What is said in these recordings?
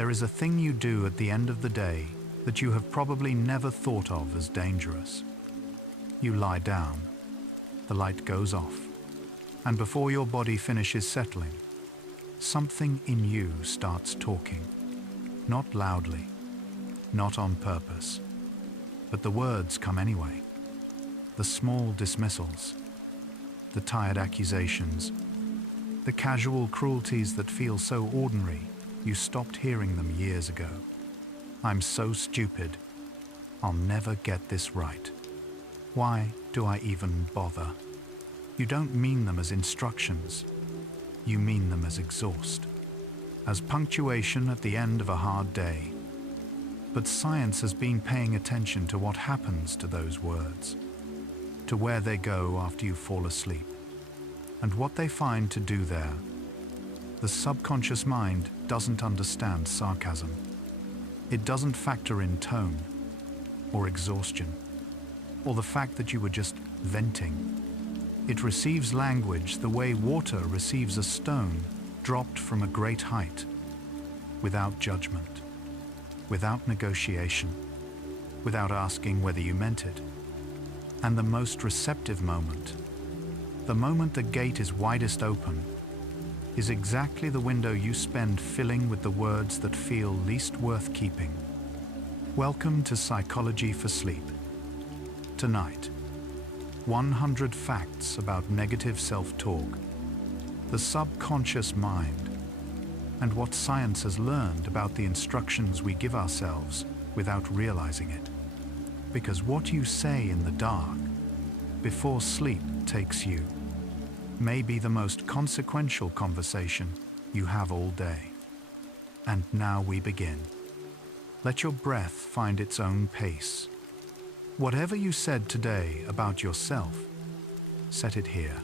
There is a thing you do at the end of the day that you have probably never thought of as dangerous. You lie down, the light goes off, and before your body finishes settling, something in you starts talking. Not loudly, not on purpose, but the words come anyway. The small dismissals, the tired accusations, the casual cruelties that feel so ordinary you stopped hearing them years ago. I'm so stupid. I'll never get this right. Why do I even bother? You don't mean them as instructions. You mean them as exhaust, as punctuation at the end of a hard day. But science has been paying attention to what happens to those words, to where they go after you fall asleep, and what they find to do there. The subconscious mind doesn't understand sarcasm. It doesn't factor in tone, or exhaustion, or the fact that you were just venting. It receives language the way water receives a stone dropped from a great height, without judgment, without negotiation, without asking whether you meant it. And the most receptive moment, the moment the gate is widest open, is exactly the window you spend filling with the words that feel least worth keeping. Welcome to Psychology for Sleep. Tonight, 100 facts about negative self-talk, the subconscious mind, and what science has learned about the instructions we give ourselves without realizing it. Because what you say in the dark, before sleep takes you, may be the most consequential conversation you have all day. And now we begin. Let your breath find its own pace. Whatever you said today about yourself, set it here.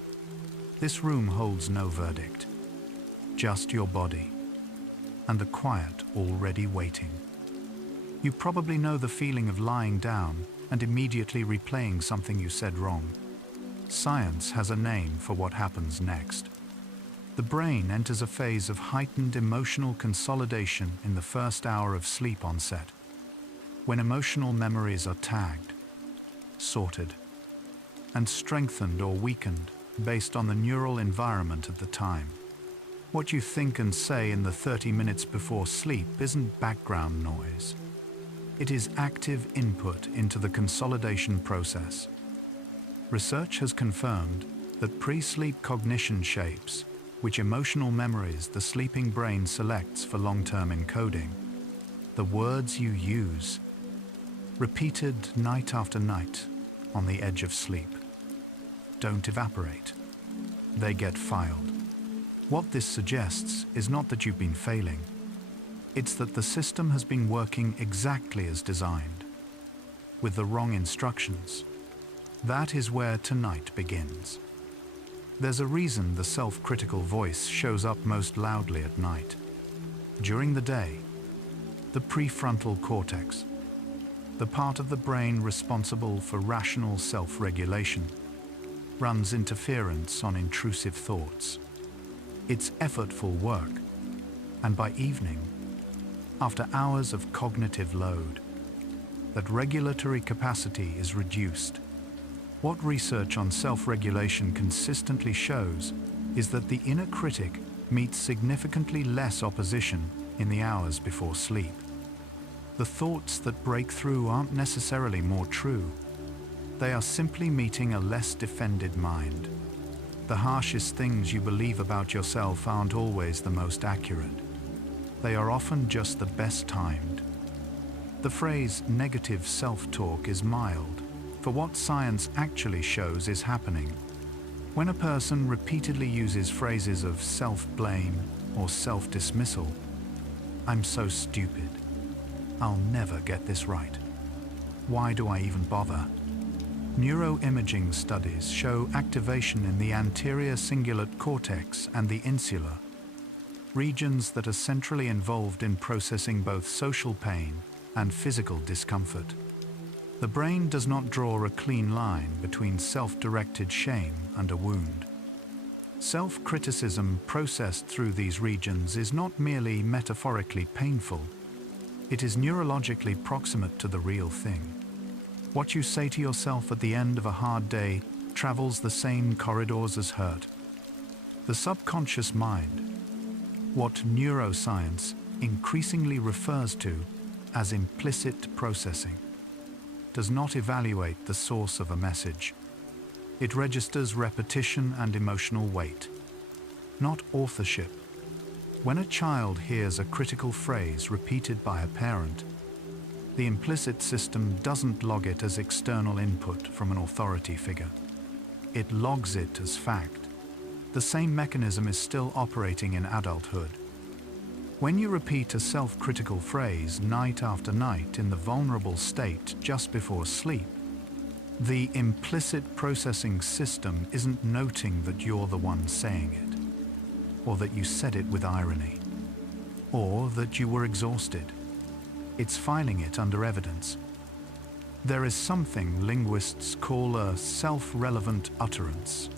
This room holds no verdict, just your body, and the quiet already waiting. You probably know the feeling of lying down and immediately replaying something you said wrong. Science has a name for what happens next. The brain enters a phase of heightened emotional consolidation in the first hour of sleep onset, when emotional memories are tagged, sorted, and strengthened or weakened based on the neural environment at the time. What you think and say in the 30 minutes before sleep isn't background noise. It is active input into the consolidation process. Research has confirmed that pre-sleep cognition shapes which emotional memories the sleeping brain selects for long-term encoding. The words you use, repeated night after night on the edge of sleep, don't evaporate. They get filed. What this suggests is not that you've been failing. It's that the system has been working exactly as designed, with the wrong instructions. That is where tonight begins. There's a reason the self-critical voice shows up most loudly at night. During the day, the prefrontal cortex, the part of the brain responsible for rational self-regulation, runs interference on intrusive thoughts. It's effortful work, and by evening, after hours of cognitive load, that regulatory capacity is reduced. What research on self-regulation consistently shows is that the inner critic meets significantly less opposition in the hours before sleep. The thoughts that break through aren't necessarily more true. They are simply meeting a less defended mind. The harshest things you believe about yourself aren't always the most accurate. They are often just the best timed. The phrase negative self-talk is mild for what science actually shows is happening. When a person repeatedly uses phrases of self-blame or self-dismissal, I'm so stupid, I'll never get this right, why do I even bother? Neuroimaging studies show activation in the anterior cingulate cortex and the insula, regions that are centrally involved in processing both social pain and physical discomfort. The brain does not draw a clean line between self-directed shame and a wound. Self-criticism processed through these regions is not merely metaphorically painful, it is neurologically proximate to the real thing. What you say to yourself at the end of a hard day travels the same corridors as hurt. The subconscious mind, what neuroscience increasingly refers to as implicit processing, does not evaluate the source of a message. It registers repetition and emotional weight, not authorship. When a child hears a critical phrase repeated by a parent, the implicit system doesn't log it as external input from an authority figure. It logs it as fact. The same mechanism is still operating in adulthood. When you repeat a self-critical phrase night after night in the vulnerable state just before sleep, the implicit processing system isn't noting that you're the one saying it, or that you said it with irony, or that you were exhausted. It's filing it under evidence. There is something linguists call a self-relevant utterance.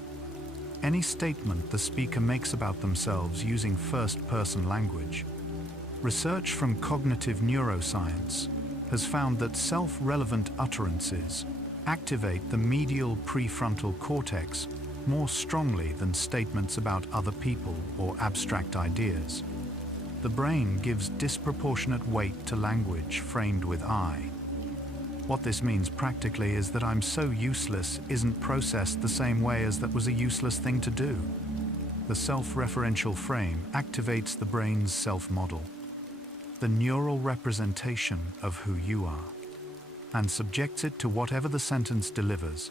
Any statement the speaker makes about themselves using first-person language. Research from cognitive neuroscience has found that self-relevant utterances activate the medial prefrontal cortex more strongly than statements about other people or abstract ideas. The brain gives disproportionate weight to language framed with I. What this means practically is that I'm so useless isn't processed the same way as that was a useless thing to do. The self-referential frame activates the brain's self-model, the neural representation of who you are, and subjects it to whatever the sentence delivers.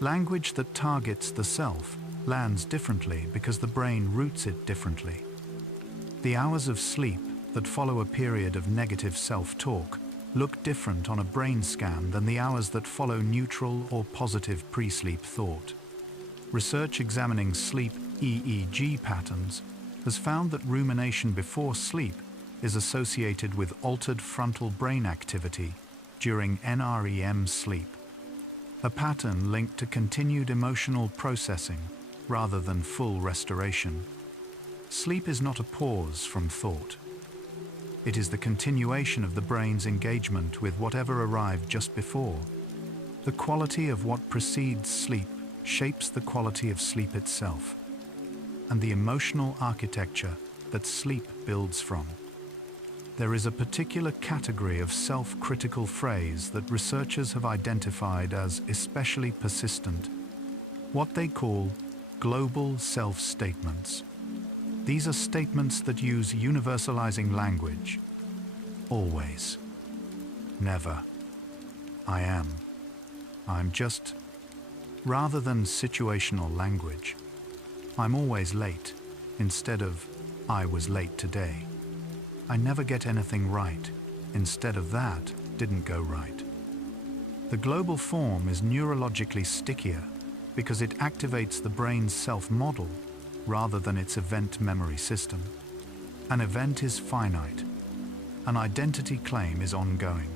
Language that targets the self lands differently because the brain routes it differently. The hours of sleep that follow a period of negative self-talk look different on a brain scan than the hours that follow neutral or positive pre-sleep thought. Research examining sleep EEG patterns has found that rumination before sleep is associated with altered frontal brain activity during NREM sleep, a pattern linked to continued emotional processing rather than full restoration. Sleep is not a pause from thought. It is the continuation of the brain's engagement with whatever arrived just before. The quality of what precedes sleep shapes the quality of sleep itself, and the emotional architecture that sleep builds from. There is a particular category of self-critical phrase that researchers have identified as especially persistent, what they call global self-statements. These are statements that use universalizing language. Always. Never. I am. I'm just. Rather than situational language. I'm always late, instead of I was late today. I never get anything right, instead of that didn't go right. The global form is neurologically stickier because it activates the brain's self-model rather than its event memory system. An event is finite. An identity claim is ongoing.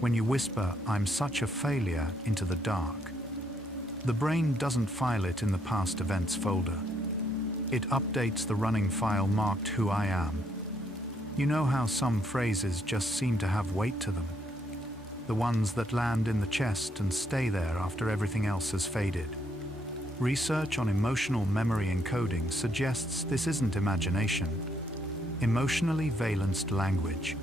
When you whisper, "I'm such a failure," into the dark, the brain doesn't file it in the past events folder. It updates the running file marked "Who I Am." You know how some phrases just seem to have weight to them? The ones that land in the chest and stay there after everything else has faded. Research on emotional memory encoding suggests this isn't imagination. Emotionally valenced language.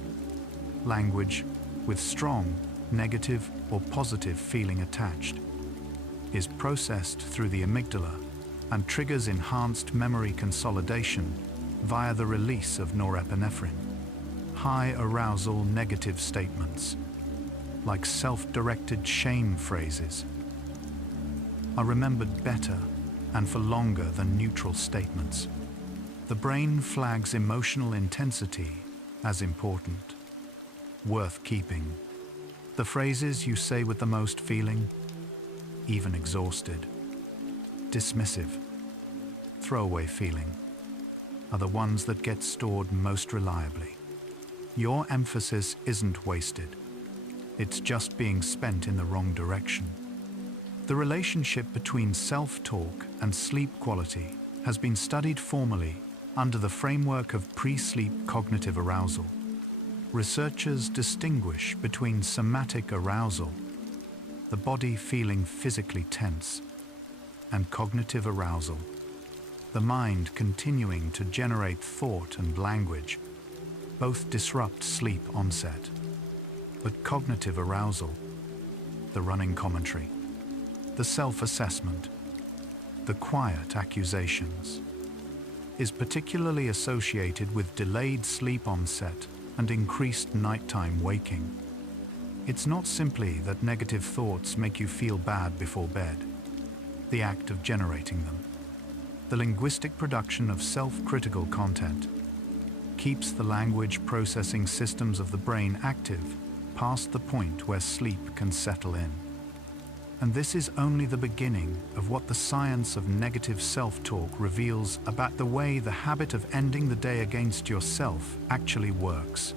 Language with strong, negative, or positive feeling attached is processed through the amygdala and triggers enhanced memory consolidation via the release of norepinephrine. High arousal negative statements, like self-directed shame phrases, are remembered better and for longer than neutral statements. The brain flags emotional intensity as important, worth keeping. The phrases you say with the most feeling, even exhausted, dismissive, throwaway feeling, are the ones that get stored most reliably. Your emphasis isn't wasted. It's just being spent in the wrong direction. The relationship between self-talk and sleep quality has been studied formally under the framework of pre-sleep cognitive arousal. Researchers distinguish between somatic arousal, the body feeling physically tense, and cognitive arousal, the mind continuing to generate thought and language. Both disrupt sleep onset. But cognitive arousal, the running commentary, the self-assessment, the quiet accusations, is particularly associated with delayed sleep onset and increased nighttime waking. It's not simply that negative thoughts make you feel bad before bed. The act of generating them, the linguistic production of self-critical content, keeps the language processing systems of the brain active past the point where sleep can settle in. And this is only the beginning of what the science of negative self-talk reveals about the way the habit of ending the day against yourself actually works.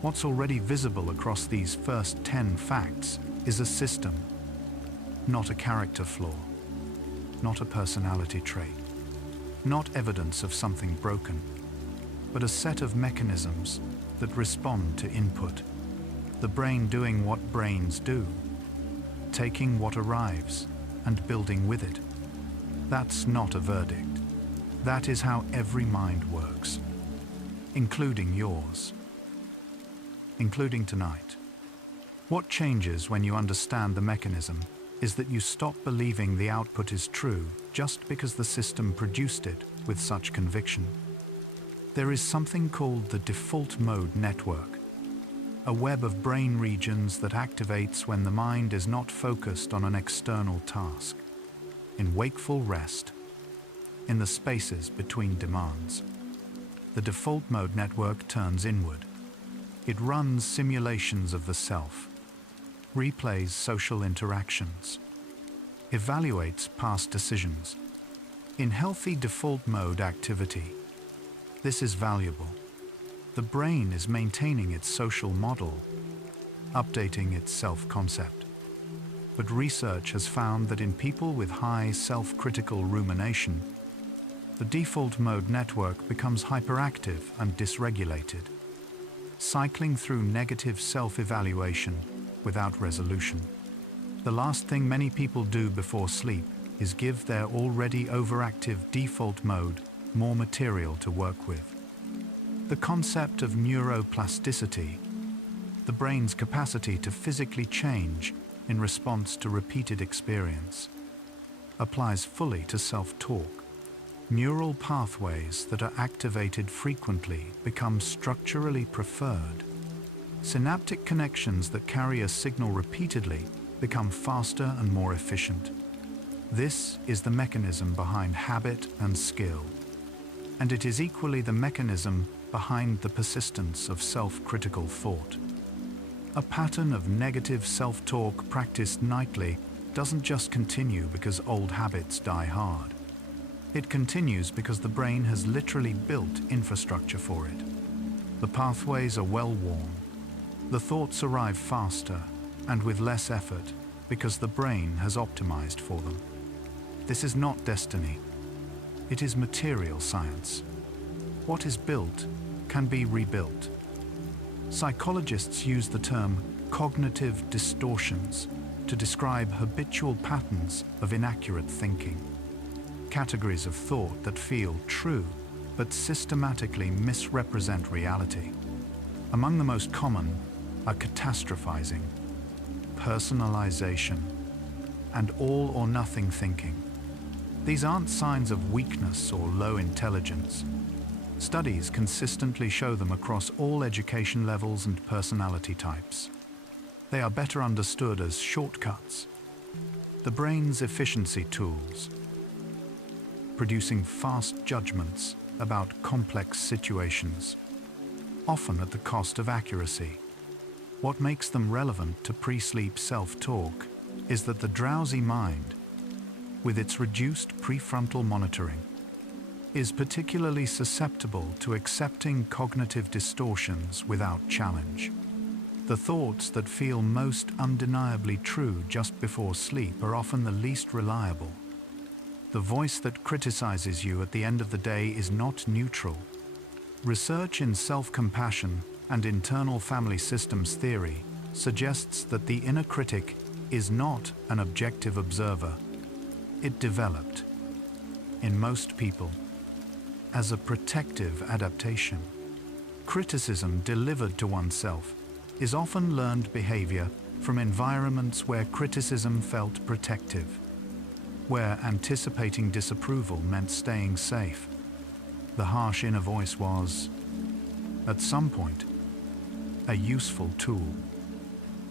What's already visible across these first 10 facts is a system, not a character flaw, not a personality trait, not evidence of something broken, but a set of mechanisms that respond to input, the brain doing what brains do, taking what arrives and building with it. That's not a verdict. That is how every mind works, including yours, including tonight. What changes when you understand the mechanism is that you stop believing the output is true just because the system produced it with such conviction. There is something called the default mode network, a web of brain regions that activates when the mind is not focused on an external task, in wakeful rest, in the spaces between demands. The default mode network turns inward. It runs simulations of the self, replays social interactions, evaluates past decisions. In healthy default mode activity, this is valuable. The brain is maintaining its social model, updating its self-concept. But research has found that in people with high self-critical rumination, the default mode network becomes hyperactive and dysregulated, cycling through negative self-evaluation without resolution. The last thing many people do before sleep is give their already overactive default mode more material to work with. The concept of neuroplasticity, the brain's capacity to physically change in response to repeated experience, applies fully to self-talk. Neural pathways that are activated frequently become structurally preferred. Synaptic connections that carry a signal repeatedly become faster and more efficient. This is the mechanism behind habit and skill, and it is equally the mechanism behind the persistence of self-critical thought. A pattern of negative self-talk practiced nightly doesn't just continue because old habits die hard. It continues because the brain has literally built infrastructure for it. The pathways are well worn. The thoughts arrive faster and with less effort because the brain has optimized for them. This is not destiny. It is material science. What is built can be rebuilt. Psychologists use the term cognitive distortions to describe habitual patterns of inaccurate thinking, categories of thought that feel true but systematically misrepresent reality. Among the most common are catastrophizing, personalization, and all or nothing thinking. These aren't signs of weakness or low intelligence. Studies consistently show them across all education levels and personality types. They are better understood as shortcuts, the brain's efficiency tools, producing fast judgments about complex situations, often at the cost of accuracy. What makes them relevant to pre-sleep self-talk is that the drowsy mind, with its reduced prefrontal monitoring, is particularly susceptible to accepting cognitive distortions without challenge. The thoughts that feel most undeniably true just before sleep are often the least reliable. The voice that criticizes you at the end of the day is not neutral. Research in self-compassion and internal family systems theory suggests that the inner critic is not an objective observer. It developed, in most people, as a protective adaptation. Criticism delivered to oneself is often learned behavior from environments where criticism felt protective, where anticipating disapproval meant staying safe. The harsh inner voice was, at some point, a useful tool.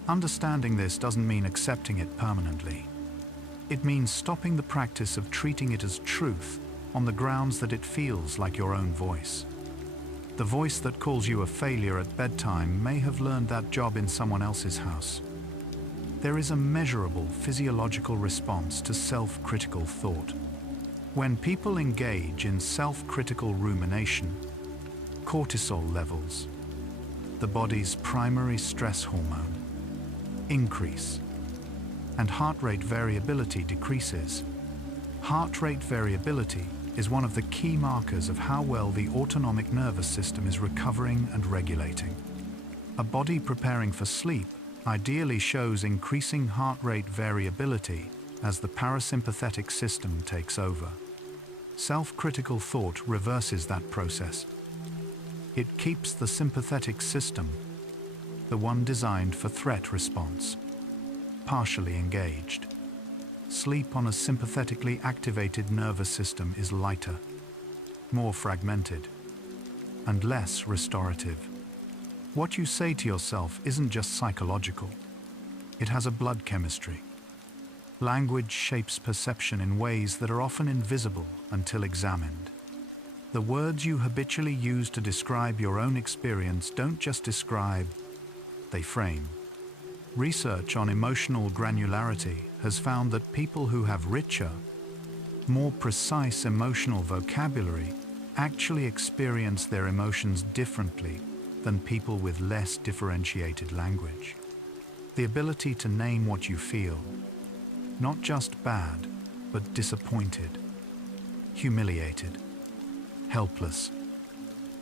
Understanding this doesn't mean accepting it permanently. It means stopping the practice of treating it as truth on the grounds that it feels like your own voice. The voice that calls you a failure at bedtime may have learned that job in someone else's house. There is a measurable physiological response to self-critical thought. When people engage in self-critical rumination, cortisol levels, the body's primary stress hormone, increase, and heart rate variability decreases. Heart rate variability is one of the key markers of how well the autonomic nervous system is recovering and regulating. A body preparing for sleep ideally shows increasing heart rate variability as the parasympathetic system takes over. Self-critical thought reverses that process. It keeps the sympathetic system, the one designed for threat response, partially engaged. Sleep on a sympathetically activated nervous system is lighter, more fragmented, and less restorative. What you say to yourself isn't just psychological. It has a blood chemistry. Language shapes perception in ways that are often invisible until examined. The words you habitually use to describe your own experience don't just describe, they frame. Research on emotional granularity has found that people who have richer, more precise emotional vocabulary actually experience their emotions differently than people with less differentiated language. The ability to name what you feel, not just bad, but disappointed, humiliated, helpless,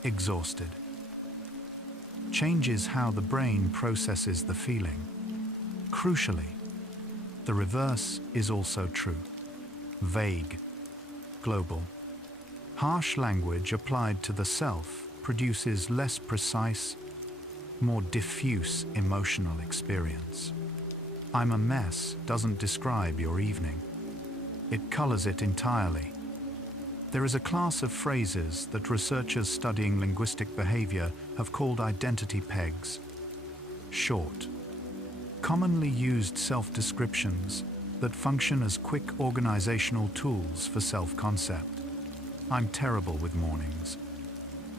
exhausted, changes how the brain processes the feeling. Crucially, the reverse is also true. Vague, global, harsh language applied to the self produces less precise, more diffuse emotional experience. "I'm a mess" doesn't describe your evening. It colors it entirely. There is a class of phrases that researchers studying linguistic behavior have called identity pegs. Short, commonly used self-descriptions that function as quick organizational tools for self-concept. "I'm terrible with mornings."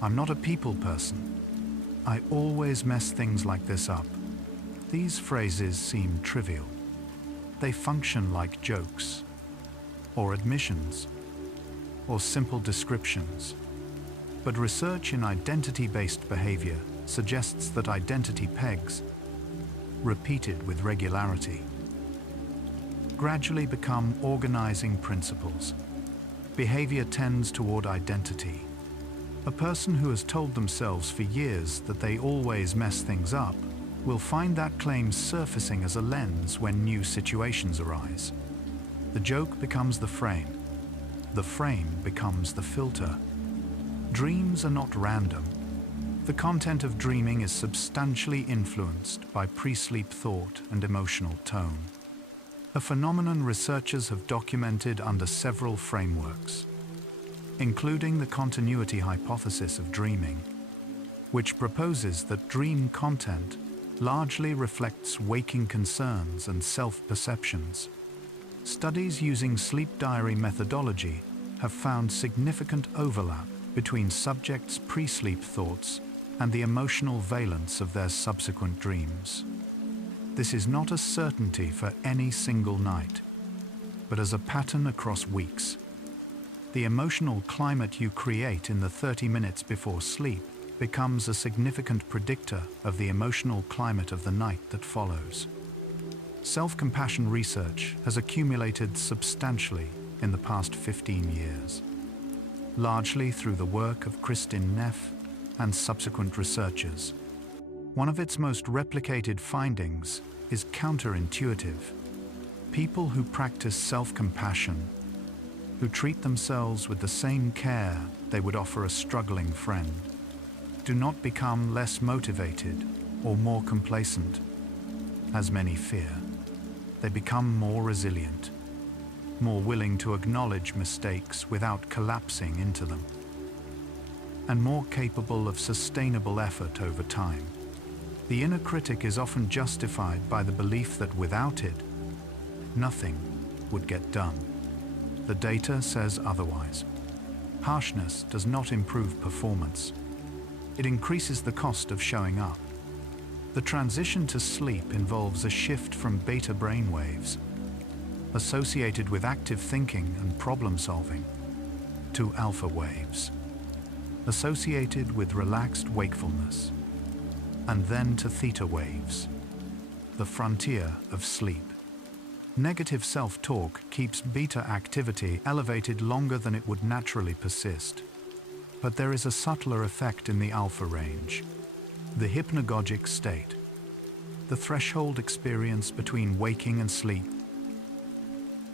"I'm not a people person." "I always mess things like this up." These phrases seem trivial. They function like jokes, or admissions, or simple descriptions. But research in identity-based behavior suggests that identity pegs, repeated with regularity, gradually become organizing principles. Behavior tends toward identity. A person who has told themselves for years that they always mess things up will find that claim surfacing as a lens when new situations arise. The joke becomes the frame. The frame becomes the filter. Dreams are not random. The content of dreaming is substantially influenced by pre-sleep thought and emotional tone. A phenomenon researchers have documented under several frameworks, including the continuity hypothesis of dreaming, which proposes that dream content largely reflects waking concerns and self-perceptions. Studies using sleep diary methodology have found significant overlap between subjects' pre-sleep thoughts and the emotional valence of their subsequent dreams. This is not a certainty for any single night, but as a pattern across weeks. The emotional climate you create in the 30 minutes before sleep becomes a significant predictor of the emotional climate of the night that follows. Self-compassion research has accumulated substantially in the past 15 years, largely through the work of Kristin Neff and subsequent researchers. One of its most replicated findings is counterintuitive. People who practice self-compassion, who treat themselves with the same care they would offer a struggling friend, do not become less motivated or more complacent, as many fear. They become more resilient, more willing to acknowledge mistakes without collapsing into them, and more capable of sustainable effort over time. The inner critic is often justified by the belief that without it, nothing would get done. The data says otherwise. Harshness does not improve performance. It increases the cost of showing up. The transition to sleep involves a shift from beta brainwaves, associated with active thinking and problem solving, to alpha waves, associated with relaxed wakefulness, and then to theta waves, the frontier of sleep. Negative self-talk keeps beta activity elevated longer than it would naturally persist. But there is a subtler effect in the alpha range, the hypnagogic state, the threshold experience between waking and sleep,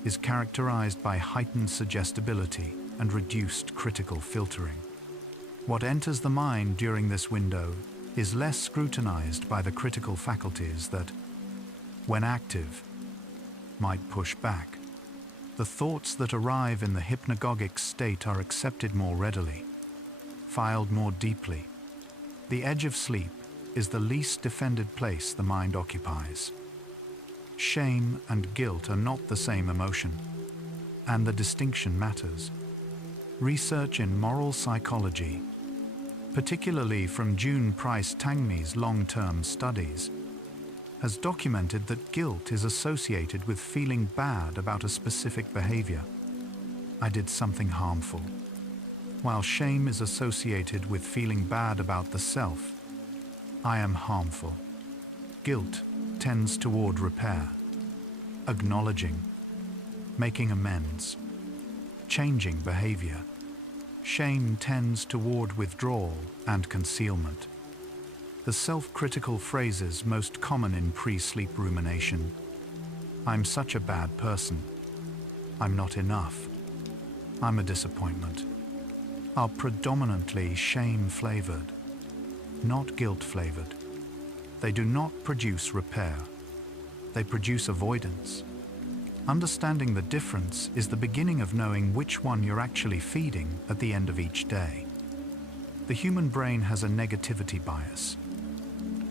is characterized by heightened suggestibility and reduced critical filtering. What enters the mind during this window is less scrutinized by the critical faculties that, when active, might push back. The thoughts that arrive in the hypnagogic state are accepted more readily, filed more deeply. The edge of sleep is the least defended place the mind occupies. Shame and guilt are not the same emotion, and the distinction matters. Research in moral psychology, particularly from June Price Tangmi's long-term studies, has documented that guilt is associated with feeling bad about a specific behavior. I did something harmful. While shame is associated with feeling bad about the self, I am harmful. Guilt tends toward repair, acknowledging, making amends, changing behavior. Shame tends toward withdrawal and concealment. The self-critical phrases most common in pre-sleep rumination: I'm such a bad person, I'm not enough, I'm a disappointment, are predominantly shame-flavored, not guilt-flavored. They do not produce repair, they produce avoidance. Understanding the difference is the beginning of knowing which one you're actually feeding at the end of each day. The human brain has a negativity bias,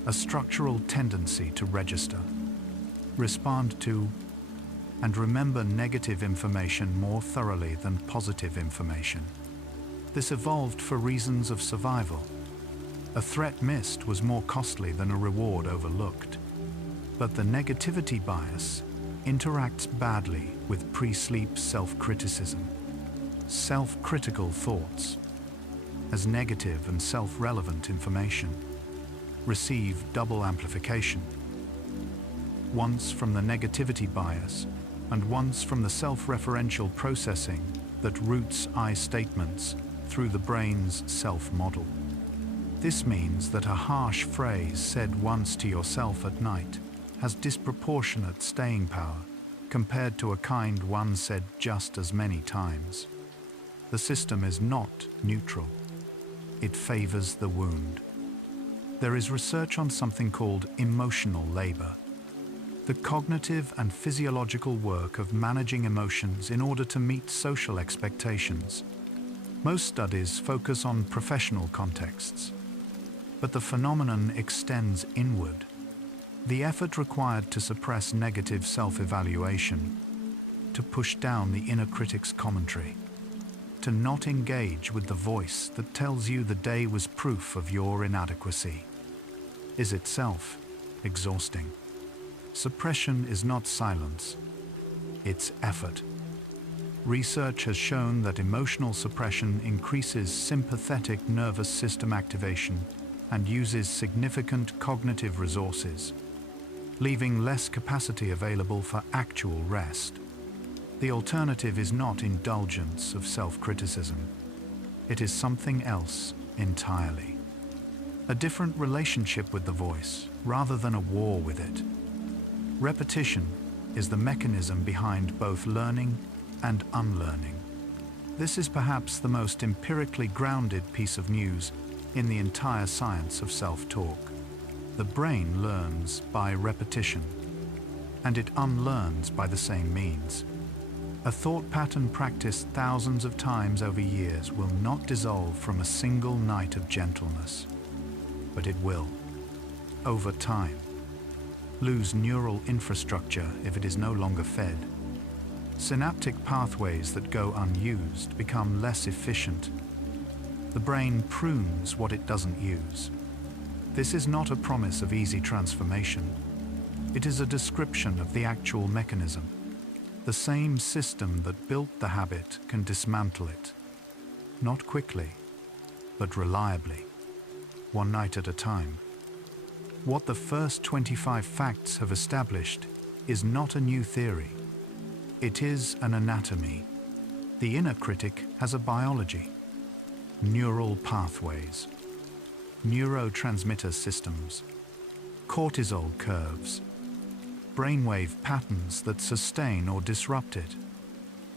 a structural tendency to register, respond to, and remember negative information more thoroughly than positive information. This evolved for reasons of survival. A threat missed was more costly than a reward overlooked. But the negativity bias interacts badly with pre-sleep self-criticism. Self-critical thoughts, as negative and self-relevant information, receive double amplification. Once from the negativity bias, and once from the self-referential processing that routes I statements through the brain's self-model. This means that a harsh phrase said once to yourself at night has disproportionate staying power compared to a kind one said just as many times. The system is not neutral. It favors the wound. There is research on something called emotional labor, the cognitive and physiological work of managing emotions in order to meet social expectations. Most studies focus on professional contexts, but the phenomenon extends inward. The effort required to suppress negative self-evaluation, to push down the inner critic's commentary, to not engage with the voice that tells you the day was proof of your inadequacy, is itself exhausting. Suppression is not silence, it's effort. Research has shown that emotional suppression increases sympathetic nervous system activation and uses significant cognitive resources, leaving less capacity available for actual rest. The alternative is not indulgence of self-criticism. It is something else entirely. A different relationship with the voice, rather than a war with it. Repetition is the mechanism behind both learning and unlearning. This is perhaps the most empirically grounded piece of news in the entire science of self-talk. The brain learns by repetition, and it unlearns by the same means. A thought pattern practiced thousands of times over years will not dissolve from a single night of gentleness, but it will, over time, lose neural infrastructure if it is no longer fed. Synaptic pathways that go unused become less efficient. The brain prunes what it doesn't use. This is not a promise of easy transformation. It is a description of the actual mechanism. The same system that built the habit can dismantle it. Not quickly, but reliably, one night at a time. What the first 25 facts have established is not a new theory. It is an anatomy. The inner critic has a biology. Neural pathways, neurotransmitter systems, cortisol curves, brainwave patterns that sustain or disrupt it.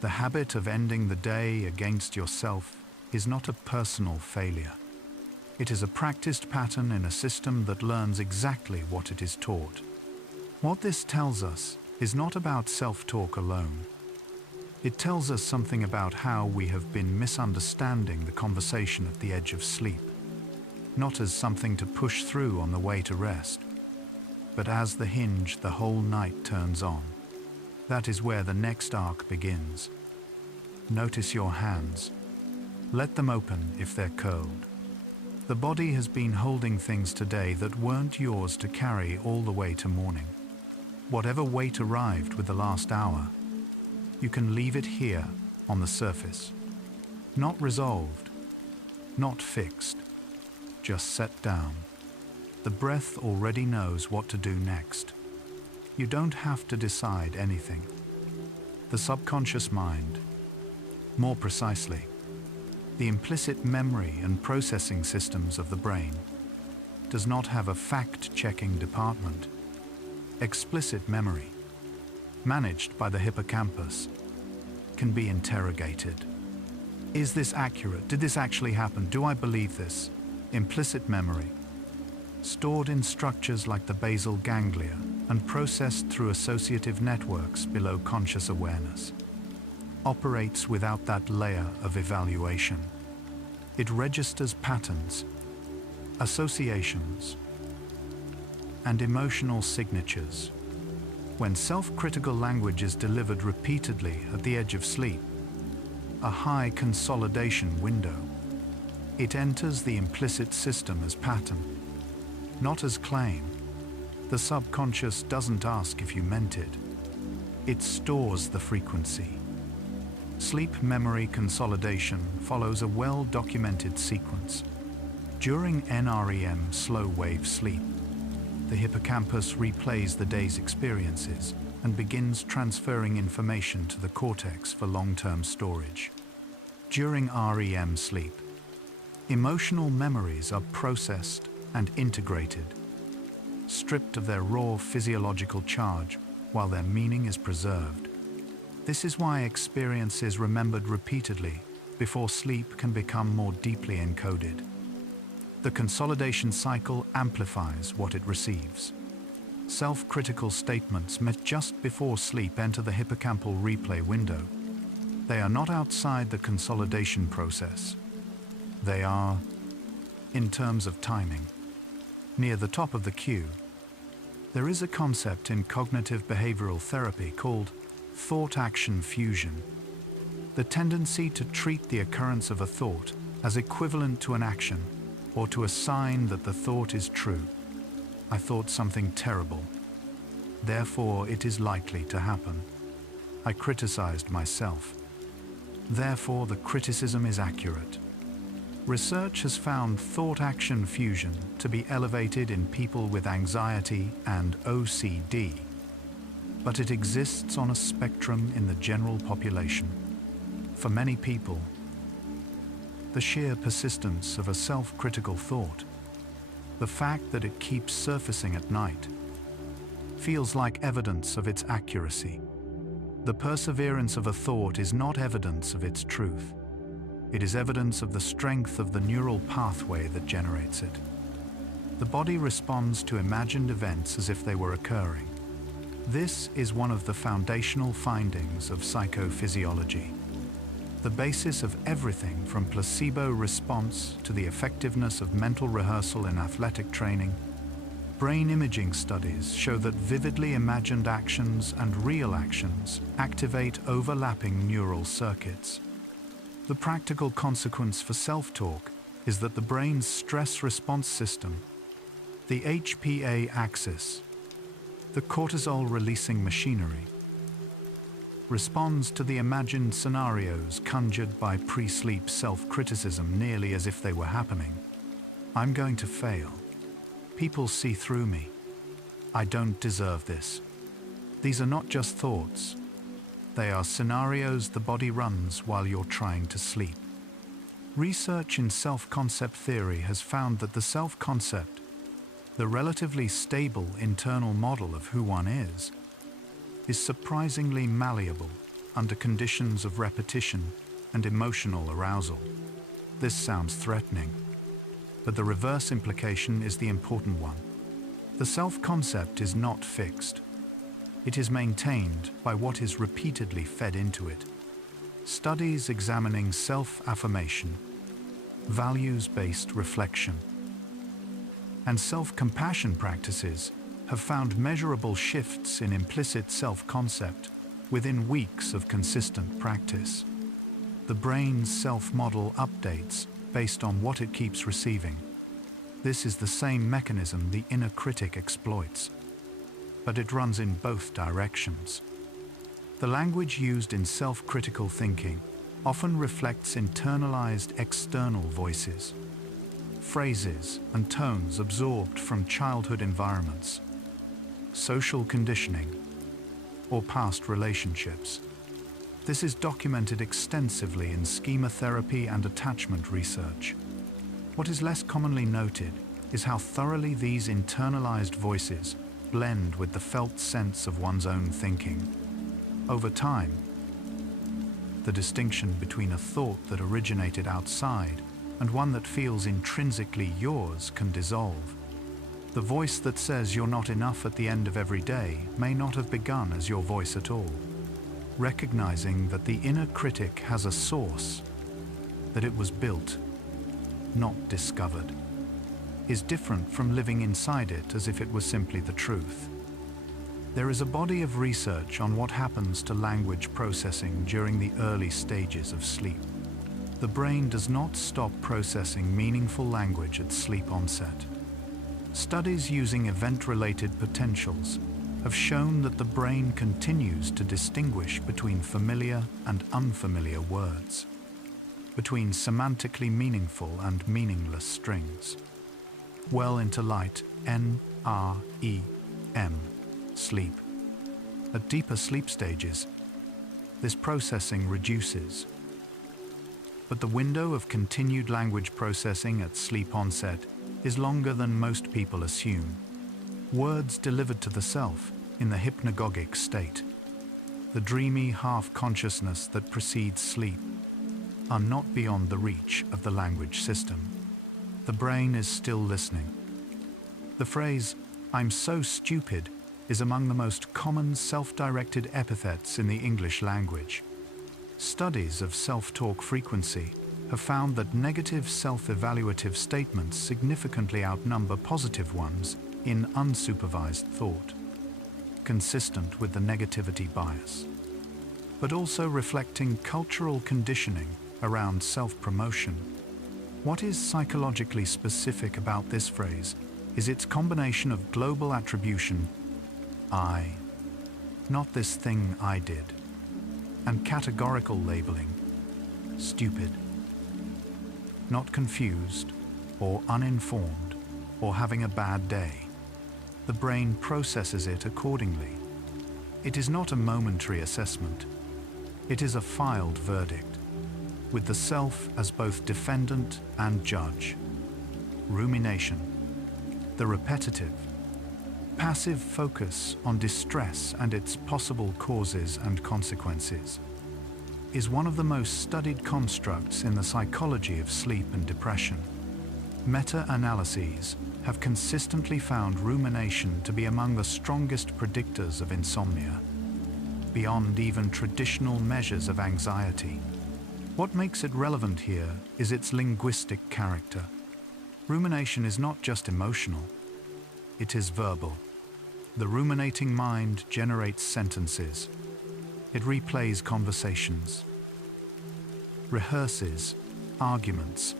The habit of ending the day against yourself is not a personal failure. It is a practiced pattern in a system that learns exactly what it is taught. What this tells us is not about self-talk alone. It tells us something about how we have been misunderstanding the conversation at the edge of sleep, not as something to push through on the way to rest, but as the hinge the whole night turns on. That is where the next arc begins. Notice your hands. Let them open if they're curled. The body has been holding things today that weren't yours to carry all the way to morning. Whatever weight arrived with the last hour, you can leave it here on the surface. Not resolved, not fixed, just set down. The breath already knows what to do next. You don't have to decide anything. The subconscious mind, more precisely, the implicit memory and processing systems of the brain, does not have a fact-checking department. Explicit memory, managed by the hippocampus, can be interrogated. Is this accurate? Did this actually happen? Do I believe this? Implicit memory, stored in structures like the basal ganglia and processed through associative networks below conscious awareness, operates without that layer of evaluation. It registers patterns, associations, and emotional signatures. When self-critical language is delivered repeatedly at the edge of sleep, a high consolidation window, it enters the implicit system as pattern, not as claim. The subconscious doesn't ask if you meant it. It stores the frequency. Sleep memory consolidation follows a well-documented sequence. During NREM slow-wave sleep, the hippocampus replays the day's experiences and begins transferring information to the cortex for long-term storage. During REM sleep, emotional memories are processed and integrated, stripped of their raw physiological charge while their meaning is preserved. This is why experience is remembered repeatedly before sleep can become more deeply encoded. The consolidation cycle amplifies what it receives. Self-critical statements made just before sleep enter the hippocampal replay window. They are not outside the consolidation process. They are, in terms of timing, near the top of the queue. There is a concept in cognitive behavioral therapy called thought-action fusion, the tendency to treat the occurrence of a thought as equivalent to an action or to a sign that the thought is true. I thought something terrible, therefore it is likely to happen. I criticized myself, Therefore, the criticism is accurate. Research has found thought-action fusion to be elevated in people with anxiety and OCD, but it exists on a spectrum in the general population. For many people, the sheer persistence of a self-critical thought, the fact that it keeps surfacing at night, feels like evidence of its accuracy. The perseverance of a thought is not evidence of its truth. It is evidence of the strength of the neural pathway that generates it. The body responds to imagined events as if they were occurring. This is one of the foundational findings of psychophysiology. The basis of everything from placebo response to the effectiveness of mental rehearsal in athletic training. Brain imaging studies show that vividly imagined actions and real actions activate overlapping neural circuits. The practical consequence for self-talk is that the brain's stress response system, the HPA axis, the cortisol-releasing machinery, responds to the imagined scenarios conjured by pre-sleep self-criticism nearly as if they were happening. I'm going to fail. People see through me. I don't deserve this. These are not just thoughts. They are scenarios the body runs while you're trying to sleep. Research in self-concept theory has found that the self-concept, the relatively stable internal model of who one is surprisingly malleable under conditions of repetition and emotional arousal. This sounds threatening, but the reverse implication is the important one. The self-concept is not fixed. It is maintained by what is repeatedly fed into it. Studies examining self-affirmation, values-based reflection, and self-compassion practices have found measurable shifts in implicit self-concept within weeks of consistent practice. The brain's self-model updates based on what it keeps receiving. This is the same mechanism the inner critic exploits, but it runs in both directions. The language used in self-critical thinking often reflects internalized external voices, phrases and tones absorbed from childhood environments, social conditioning, or past relationships. This is documented extensively in schema therapy and attachment research. What is less commonly noted is how thoroughly these internalized voices blend with the felt sense of one's own thinking. Over time, the distinction between a thought that originated outside and one that feels intrinsically yours can dissolve. The voice that says you're not enough at the end of every day may not have begun as your voice at all. Recognizing that the inner critic has a source, that it was built, not discovered, is different from living inside it as if it were simply the truth. There is a body of research on what happens to language processing during the early stages of sleep. The brain does not stop processing meaningful language at sleep onset. Studies using event-related potentials have shown that the brain continues to distinguish between familiar and unfamiliar words, between semantically meaningful and meaningless strings, well into light NREM sleep. At deeper sleep stages, this processing reduces. But the window of continued language processing at sleep onset is longer than most people assume. Words delivered to the self in the hypnagogic state, the dreamy half-consciousness that precedes sleep, are not beyond the reach of the language system. The brain is still listening. The phrase, "I'm so stupid," is among the most common self-directed epithets in the English language. Studies of self-talk frequency have found that negative self-evaluative statements significantly outnumber positive ones in unsupervised thought, consistent with the negativity bias, but also reflecting cultural conditioning around self-promotion. What is psychologically specific about this phrase is its combination of global attribution, I, not this thing I did, and categorical labeling, stupid. Not confused, or uninformed, or having a bad day. The brain processes it accordingly. It is not a momentary assessment. It is a filed verdict, with the self as both defendant and judge. Rumination, the repetitive, passive focus on distress and its possible causes and consequences, is one of the most studied constructs in the psychology of sleep and depression. Meta-analyses have consistently found rumination to be among the strongest predictors of insomnia, beyond even traditional measures of anxiety. What makes it relevant here is its linguistic character. Rumination is not just emotional, it is verbal. The ruminating mind generates sentences. It replays conversations, rehearses arguments,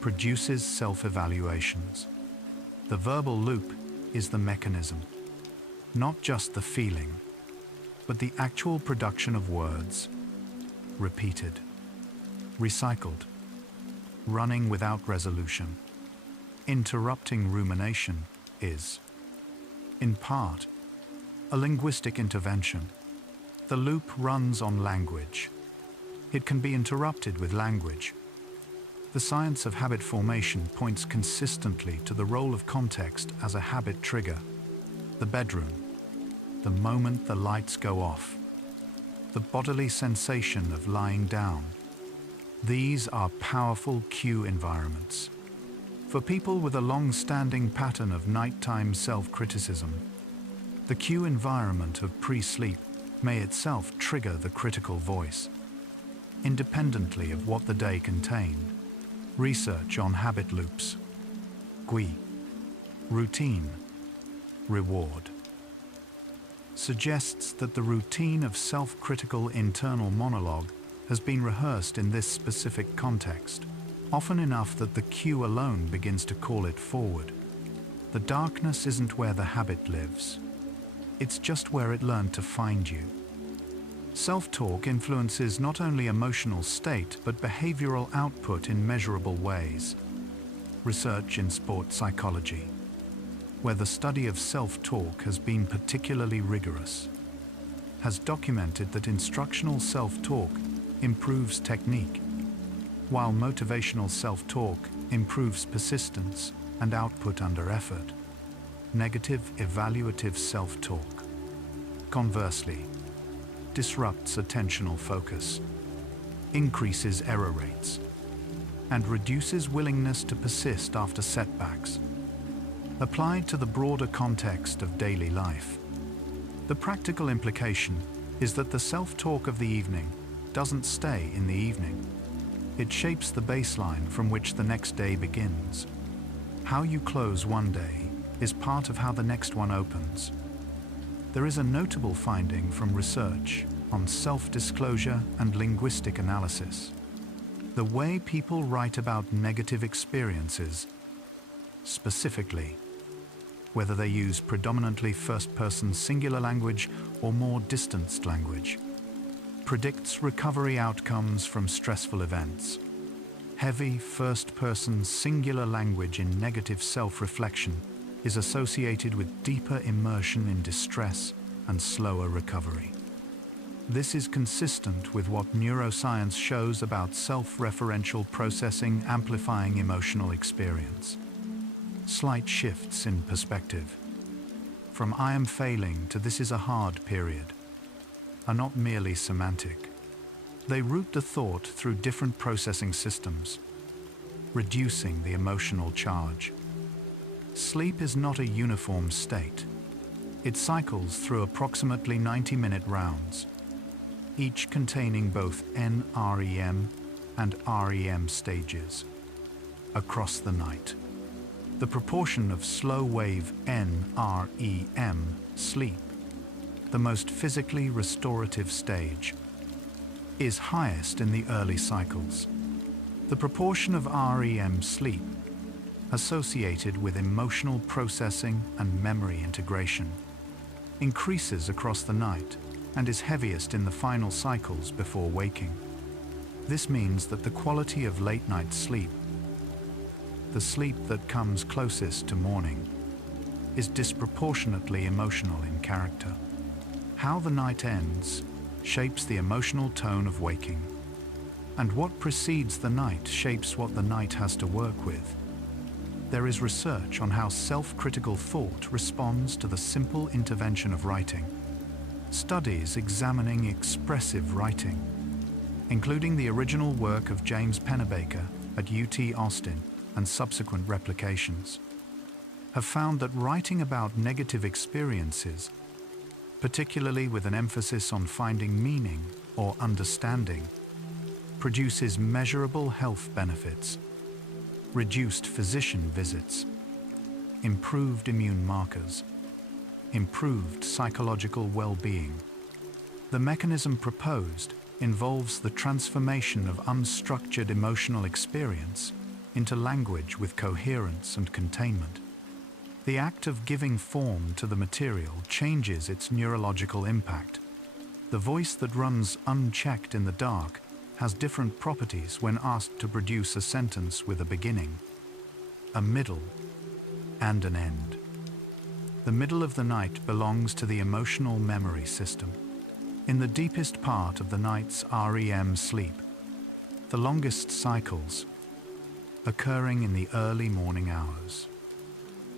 produces self-evaluations. The verbal loop is the mechanism, not just the feeling, but the actual production of words, repeated, recycled, running without resolution. Interrupting rumination is, in part, a linguistic intervention. The loop runs on language. It can be interrupted with language. The science of habit formation points consistently to the role of context as a habit trigger. The bedroom, the moment the lights go off, the bodily sensation of lying down. These are powerful cue environments. For people with a long-standing pattern of nighttime self-criticism, the cue environment of pre-sleep may itself trigger the critical voice, independently of what the day contained. Research on habit loops, GUI, routine, reward, suggests that the routine of self-critical internal monologue has been rehearsed in this specific context, often enough that the cue alone begins to call it forward. The darkness isn't where the habit lives. It's just where it learned to find you. Self-talk influences not only emotional state but behavioral output in measurable ways. Research in sport psychology, where the study of self-talk has been particularly rigorous, has documented that instructional self-talk improves technique, while motivational self-talk improves persistence and output under effort. Negative evaluative self-talk, conversely, disrupts attentional focus, increases error rates, and reduces willingness to persist after setbacks. Applied to the broader context of daily life, the practical implication is that the self-talk of the evening doesn't stay in the evening. It shapes the baseline from which the next day begins. How you close one day is part of how the next one opens. There is a notable finding from research on self-disclosure and linguistic analysis. The way people write about negative experiences, specifically, whether they use predominantly first-person singular language or more distanced language, predicts recovery outcomes from stressful events. Heavy first-person singular language in negative self-reflection is associated with deeper immersion in distress and slower recovery. This is consistent with what neuroscience shows about self-referential processing amplifying emotional experience. Slight shifts in perspective, from "I am failing" to "this is a hard period," are not merely semantic. They route the thought through different processing systems, reducing the emotional charge. Sleep is not a uniform state. It cycles through approximately 90-minute rounds, each containing both NREM and REM stages, across the night. The proportion of slow-wave NREM sleep, the most physically restorative stage, is highest in the early cycles. The proportion of REM sleep associated with emotional processing and memory integration increases across the night and is heaviest in the final cycles before waking. This means that the quality of late-night sleep, the sleep that comes closest to morning, is disproportionately emotional in character. How the night ends shapes the emotional tone of waking, and what precedes the night shapes what the night has to work with. There is research on how self-critical thought responds to the simple intervention of writing. Studies examining expressive writing, including the original work of James Pennebaker at UT Austin and subsequent replications, have found that writing about negative experiences, particularly with an emphasis on finding meaning or understanding, produces measurable health benefits, reduced physician visits, improved immune markers, improved psychological well-being. The mechanism proposed involves the transformation of unstructured emotional experience into language with coherence and containment. The act of giving form to the material changes its neurological impact. The voice that runs unchecked in the dark has different properties when asked to produce a sentence with a beginning, a middle, and an end. The middle of the night belongs to the emotional memory system. In the deepest part of the night's REM sleep, the longest cycles occurring in the early morning hours.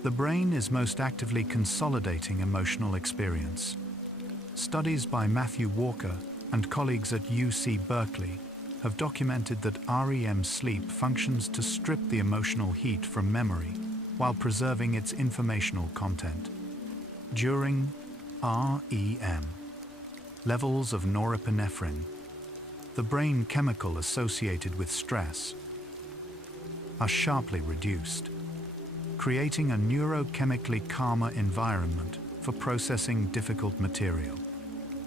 The brain is most actively consolidating emotional experience. Studies by Matthew Walker and colleagues at UC Berkeley have documented that REM sleep functions to strip the emotional heat from memory while preserving its informational content. During REM, levels of norepinephrine, the brain chemical associated with stress, are sharply reduced, creating a neurochemically calmer environment for processing difficult material.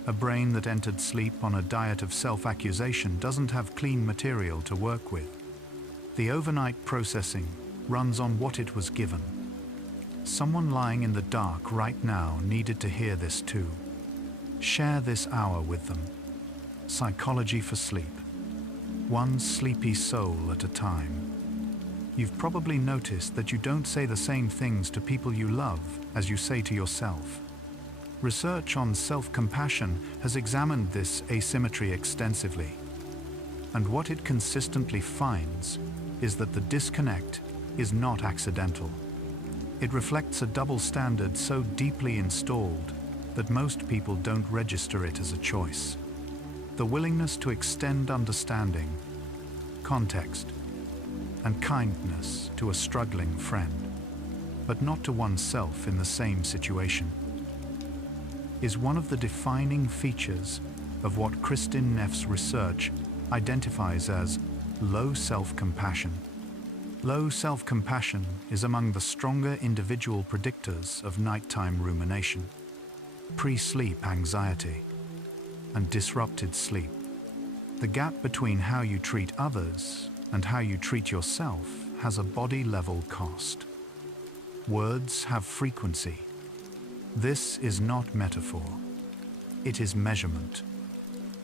A brain that entered sleep on a diet of self-accusation doesn't have clean material to work with. The overnight processing runs on what it was given. Someone lying in the dark right now needed to hear this too. Share this hour with them. Psychology for sleep. One sleepy soul at a time. You've probably noticed that you don't say the same things to people you love as you say to yourself. Research on self-compassion has examined this asymmetry extensively, and what it consistently finds is that the disconnect is not accidental. It reflects a double standard so deeply installed that most people don't register it as a choice. The willingness to extend understanding, context, and kindness to a struggling friend, but not to oneself in the same situation, is one of the defining features of what Kristin Neff's research identifies as low self-compassion. Low self-compassion is among the stronger individual predictors of nighttime rumination, pre-sleep anxiety, and disrupted sleep. The gap between how you treat others and how you treat yourself has a body-level cost. Words have frequency. This is not metaphor. It is measurement.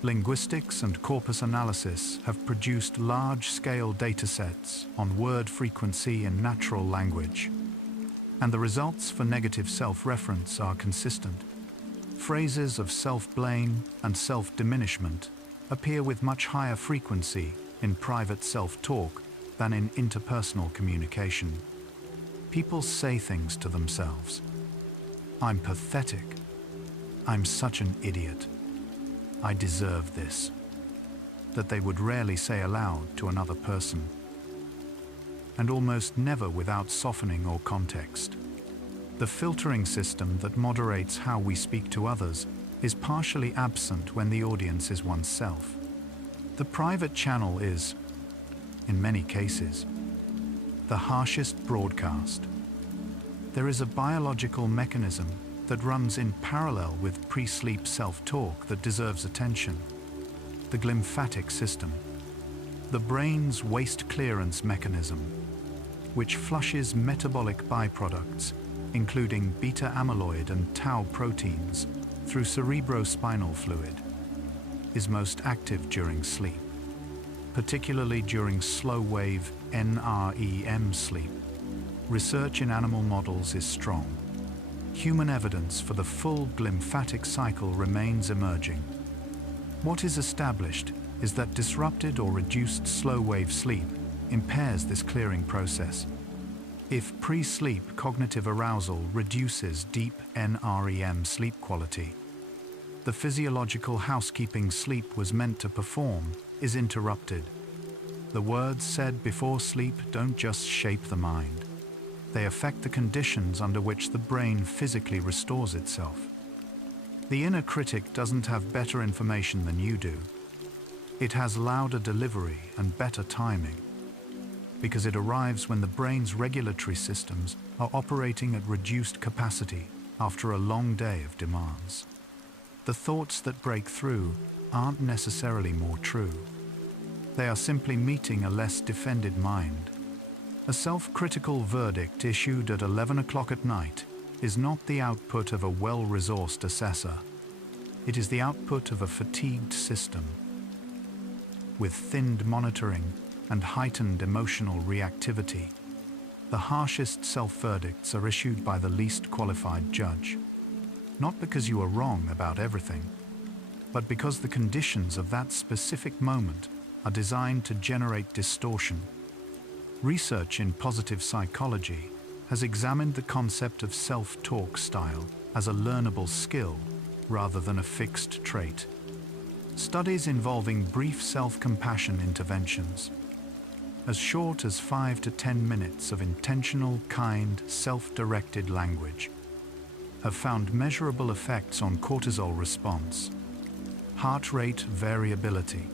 Linguistics and corpus analysis have produced large-scale datasets on word frequency in natural language, and the results for negative self-reference are consistent. Phrases of self-blame and self-diminishment appear with much higher frequency in private self-talk than in interpersonal communication. People say things to themselves. I'm pathetic. I'm such an idiot. I deserve this. That they would rarely say aloud to another person, and almost never without softening or context. The filtering system that moderates how we speak to others is partially absent when the audience is oneself. The private channel is, in many cases, the harshest broadcast. There is a biological mechanism that runs in parallel with pre-sleep self-talk that deserves attention. The glymphatic system, the brain's waste clearance mechanism, which flushes metabolic byproducts, including beta-amyloid and tau proteins, through cerebrospinal fluid, is most active during sleep. particularly during slow-wave NREM sleep. Research in animal models is strong. Human evidence for the full glymphatic cycle remains emerging. What is established is that disrupted or reduced slow-wave sleep impairs this clearing process. If pre-sleep cognitive arousal reduces deep NREM sleep quality, the physiological housekeeping sleep was meant to perform is interrupted. The words said before sleep don't just shape the mind. They affect the conditions under which the brain physically restores itself. The inner critic doesn't have better information than you do. It has louder delivery and better timing, because it arrives when the brain's regulatory systems are operating at reduced capacity after a long day of demands. The thoughts that break through aren't necessarily more true. They are simply meeting a less defended mind. A self-critical verdict issued at 11 o'clock at night is not the output of a well-resourced assessor. It is the output of a fatigued system. With thinned monitoring and heightened emotional reactivity, the harshest self-verdicts are issued by the least qualified judge. Not because you are wrong about everything, but because the conditions of that specific moment are designed to generate distortion. Research in positive psychology has examined the concept of self-talk style as a learnable skill rather than a fixed trait. Studies involving brief self-compassion interventions, as short as 5 to 10 minutes of intentional, kind, self-directed language, have found measurable effects on cortisol response, heart rate variability,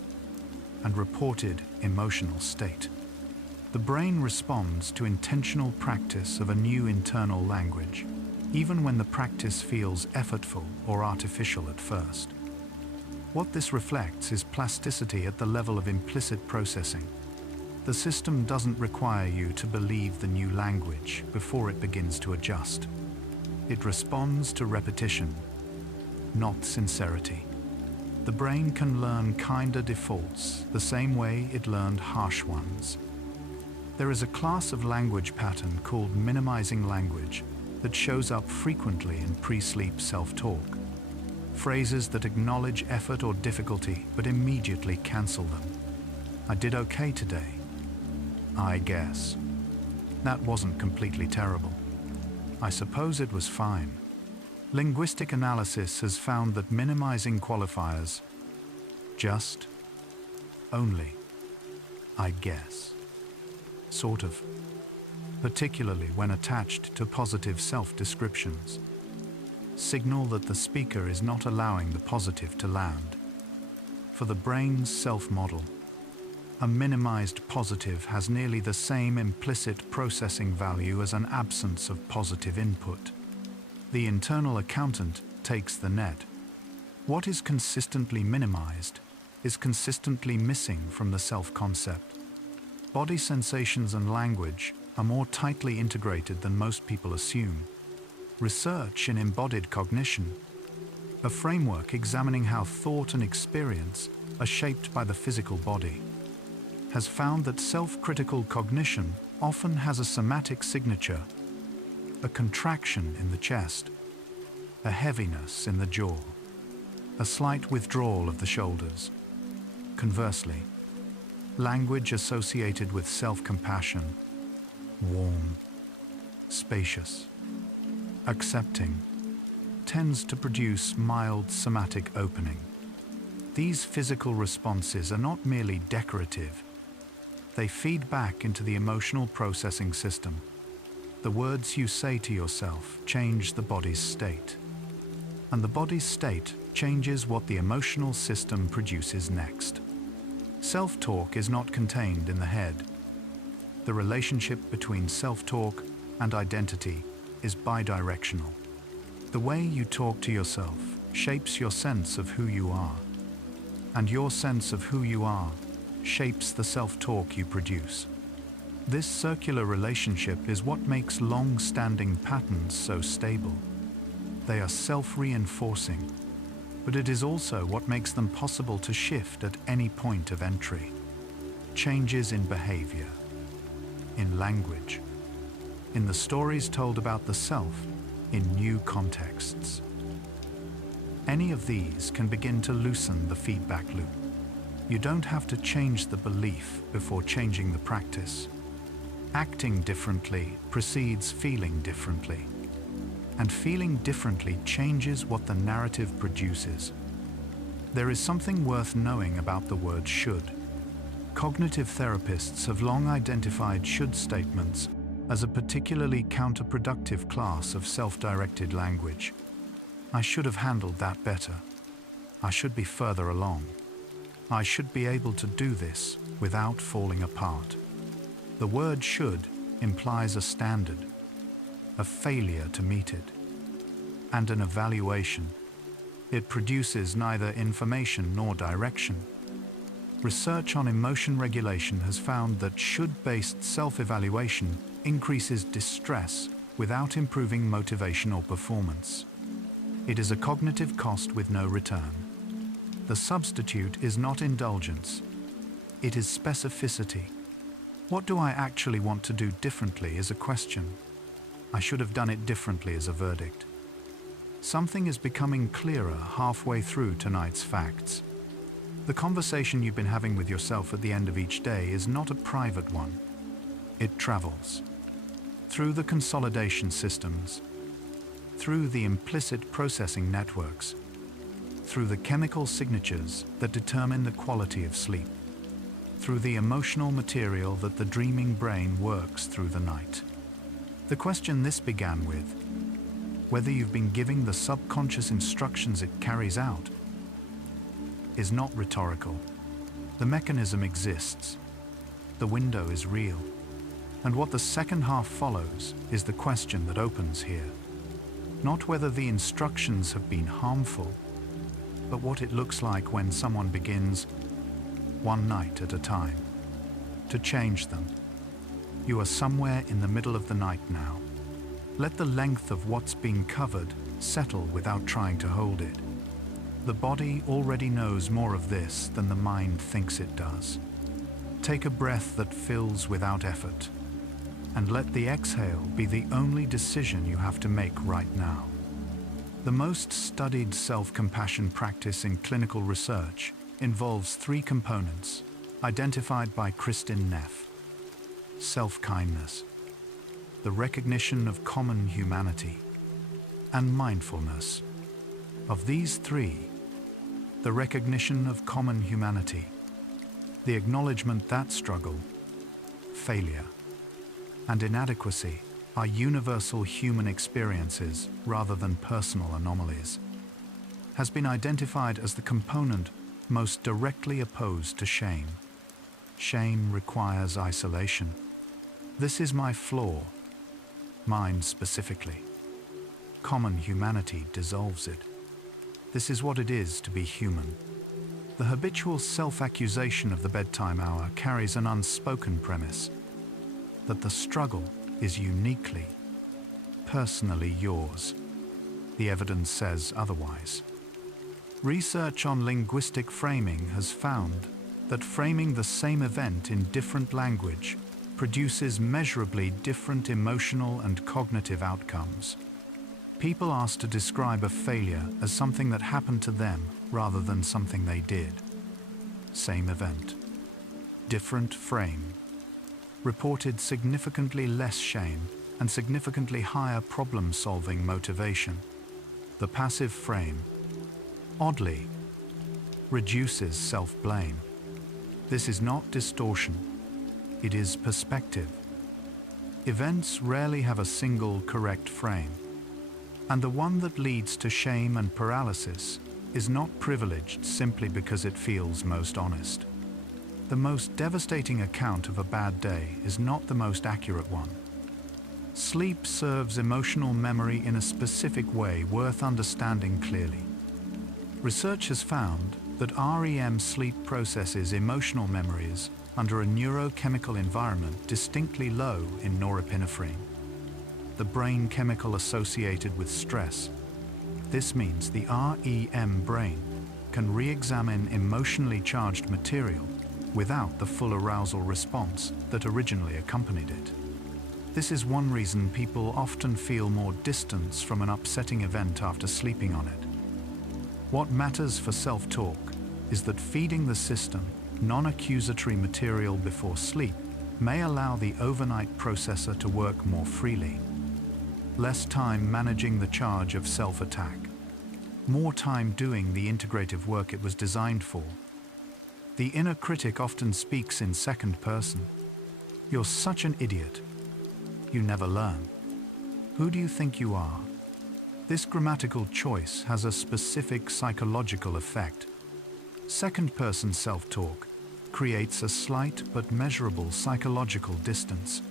and reported emotional state. The brain responds to intentional practice of a new internal language, even when the practice feels effortful or artificial at first. What this reflects is plasticity at the level of implicit processing. The system doesn't require you to believe the new language before it begins to adjust. It responds to repetition, not sincerity. The brain can learn kinder defaults the same way it learned harsh ones. There is a class of language pattern called minimizing language that shows up frequently in pre-sleep self-talk. Phrases that acknowledge effort or difficulty but immediately cancel them. I did okay today. I guess. That wasn't completely terrible. I suppose it was fine. Linguistic analysis has found that minimizing qualifiers, just, only, I guess, sort of, particularly when attached to positive self-descriptions, signal that the speaker is not allowing the positive to land. For the brain's self-model, a minimized positive has nearly the same implicit processing value as an absence of positive input. The internal accountant takes the net. What is consistently minimized is consistently missing from the self-concept. Body sensations and language are more tightly integrated than most people assume. Research in embodied cognition, a framework examining how thought and experience are shaped by the physical body, has found that self-critical cognition often has a somatic signature, a contraction in the chest, a heaviness in the jaw, a slight withdrawal of the shoulders. Conversely, language associated with self-compassion, warm, spacious, accepting, tends to produce mild somatic opening. These physical responses are not merely decorative. They feed back into the emotional processing system. The words you say to yourself change the body's state, and the body's state changes what the emotional system produces next. Self-talk is not contained in the head. The relationship between self-talk and identity is bidirectional. The way you talk to yourself shapes your sense of who you are, and your sense of who you are shapes the self-talk you produce. This circular relationship is what makes long-standing patterns so stable. They are self-reinforcing, but it is also what makes them possible to shift at any point of entry. changes in behavior, in language, in the stories told about the self, in new contexts. Any of these can begin to loosen the feedback loop. You don't have to change the belief before changing the practice. Acting differently precedes feeling differently. And feeling differently changes what the narrative produces. There is something worth knowing about the word should. Cognitive therapists have long identified should statements as a particularly counterproductive class of self-directed language. I should have handled that better. I should be further along. I should be able to do this without falling apart. The word should implies a standard, a failure to meet it, and an evaluation. It produces neither information nor direction. Research on emotion regulation has found that should-based self-evaluation increases distress without improving motivation or performance. It is a cognitive cost with no return. The substitute is not indulgence. It is specificity. What do I actually want to do differently is a question. I should have done it differently is a verdict. Something is becoming clearer halfway through tonight's facts. The conversation you've been having with yourself at the end of each day is not a private one. It travels through the consolidation systems, through the implicit processing networks, through the chemical signatures that determine the quality of sleep, through the emotional material that the dreaming brain works through the night. The question this began with, whether you've been giving the subconscious instructions it carries out, is not rhetorical. The mechanism exists. The window is real. And what the second half follows is the question that opens here. Not whether the instructions have been harmful, but what it looks like when someone begins, one night at a time, to change them. You are somewhere in the middle of the night now. Let the length of what's being covered settle without trying to hold it. The body already knows more of this than the mind thinks it does. Take a breath that fills without effort, and let the exhale be the only decision you have to make right now. The most studied self-compassion practice in clinical research involves 3 components, identified by Kristin Neff. Self-kindness, the recognition of common humanity, and mindfulness. Of these 3, the recognition of common humanity, the acknowledgement that struggle, failure, and inadequacy are universal human experiences rather than personal anomalies, has been identified as the component most directly opposed to shame. Shame requires isolation. This is my flaw, mine specifically. Common humanity dissolves it. This is what it is to be human. The habitual self-accusation of the bedtime hour carries an unspoken premise that the struggle is uniquely, personally yours. The evidence says otherwise. Research on linguistic framing has found that framing the same event in different language produces measurably different emotional and cognitive outcomes. People asked to describe a failure as something that happened to them rather than something they did. Same event, different frame, reported significantly less shame and significantly higher problem-solving motivation. The passive frame, oddly, reduces self-blame. This is not distortion, it is perspective. Events rarely have a single correct frame, and the one that leads to shame and paralysis is not privileged simply because it feels most honest. The most devastating account of a bad day is not the most accurate one. Sleep serves emotional memory in a specific way worth understanding clearly. Research has found that REM sleep processes emotional memories under a neurochemical environment distinctly low in norepinephrine, the brain chemical associated with stress. This means the REM brain can re-examine emotionally charged material without the full arousal response that originally accompanied it. This is one reason people often feel more distance from an upsetting event after sleeping on it. What matters for self-talk is that feeding the system non-accusatory material before sleep may allow the overnight processor to work more freely. Less time managing the charge of self-attack. More time doing the integrative work it was designed for. The inner critic often speaks in second person. You're such an idiot. You never learn. Who do you think you are? This grammatical choice has a specific psychological effect. Second-person self-talk creates a slight but measurable psychological distance.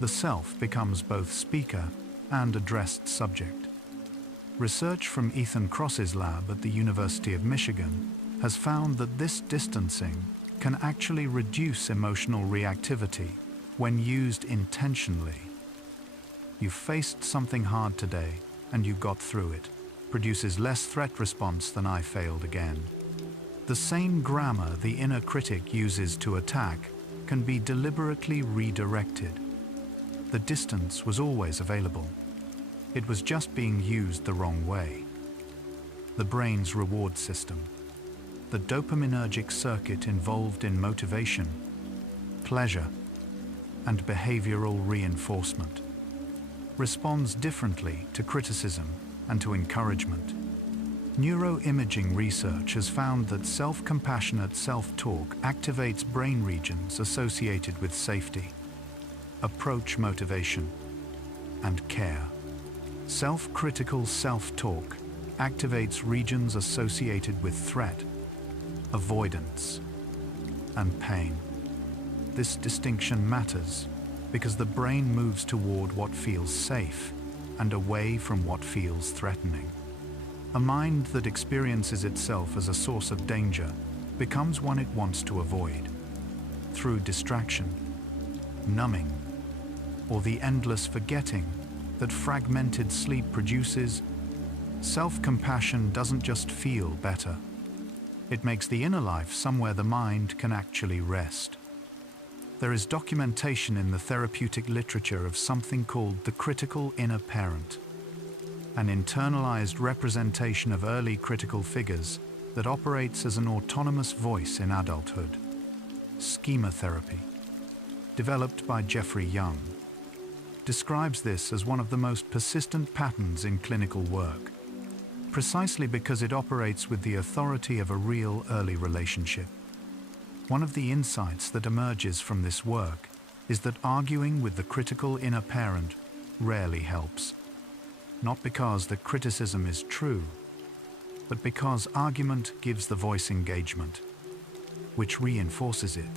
The self becomes both speaker and addressed subject. Research from Ethan Cross's lab at the University of Michigan has found that this distancing can actually reduce emotional reactivity when used intentionally. You faced something hard today and you got through it. Produces less threat response than I failed again. The same grammar the inner critic uses to attack can be deliberately redirected. The distance was always available. It was just being used the wrong way. The brain's reward system, the dopaminergic circuit involved in motivation, pleasure, and behavioral reinforcement, responds differently to criticism and to encouragement. Neuroimaging research has found that self-compassionate self-talk activates brain regions associated with safety, approach motivation, and care. Self-critical self-talk activates regions associated with threat, avoidance, and pain. This distinction matters because the brain moves toward what feels safe and away from what feels threatening. A mind that experiences itself as a source of danger becomes one it wants to avoid. Through distraction, numbing, or the endless forgetting that fragmented sleep produces, self-compassion doesn't just feel better. It makes the inner life somewhere the mind can actually rest. There is documentation in the therapeutic literature of something called the critical inner parent, an internalized representation of early critical figures that operates as an autonomous voice in adulthood. Schema therapy, developed by Jeffrey Young, describes this as one of the most persistent patterns in clinical work, precisely because it operates with the authority of a real early relationship. One of the insights that emerges from this work is that arguing with the critical inner parent rarely helps. Not because the criticism is true, but because argument gives the voice engagement, which reinforces it.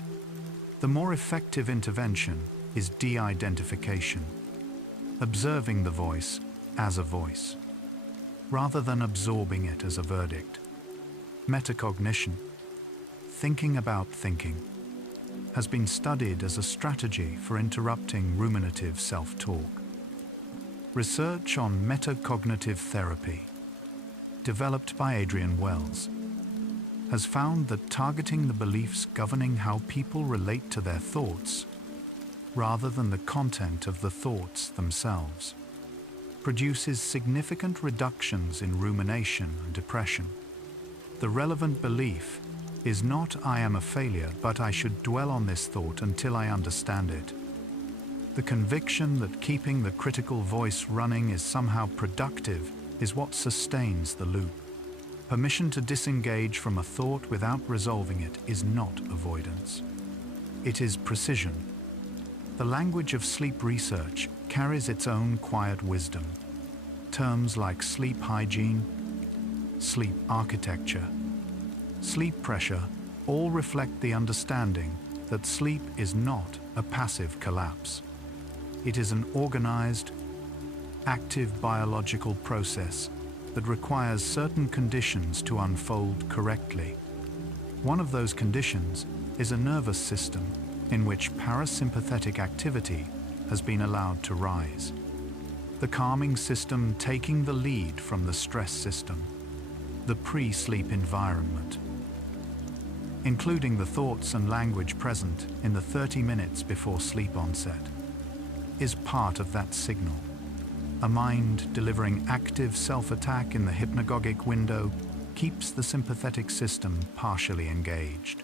The more effective intervention is de-identification, observing the voice as a voice, rather than absorbing it as a verdict. Metacognition, thinking about thinking, has been studied as a strategy for interrupting ruminative self-talk. Research on metacognitive therapy, developed by Adrian Wells, has found that targeting the beliefs governing how people relate to their thoughts, rather than the content of the thoughts themselves, produces significant reductions in rumination and depression. The relevant belief is not "I am a failure, but I should dwell on this thought until I understand it." The conviction that keeping the critical voice running is somehow productive is what sustains the loop. Permission to disengage from a thought without resolving it is not avoidance. It is precision. The language of sleep research carries its own quiet wisdom. Terms like sleep hygiene, sleep architecture, sleep pressure all reflect the understanding that sleep is not a passive collapse. It is an organized, active biological process that requires certain conditions to unfold correctly. One of those conditions is a nervous system in which parasympathetic activity has been allowed to rise. The calming system taking the lead from the stress system, the pre-sleep environment. including the thoughts and language present in the 30 minutes before sleep onset, is part of that signal. A mind delivering active self-attack in the hypnagogic window keeps the sympathetic system partially engaged.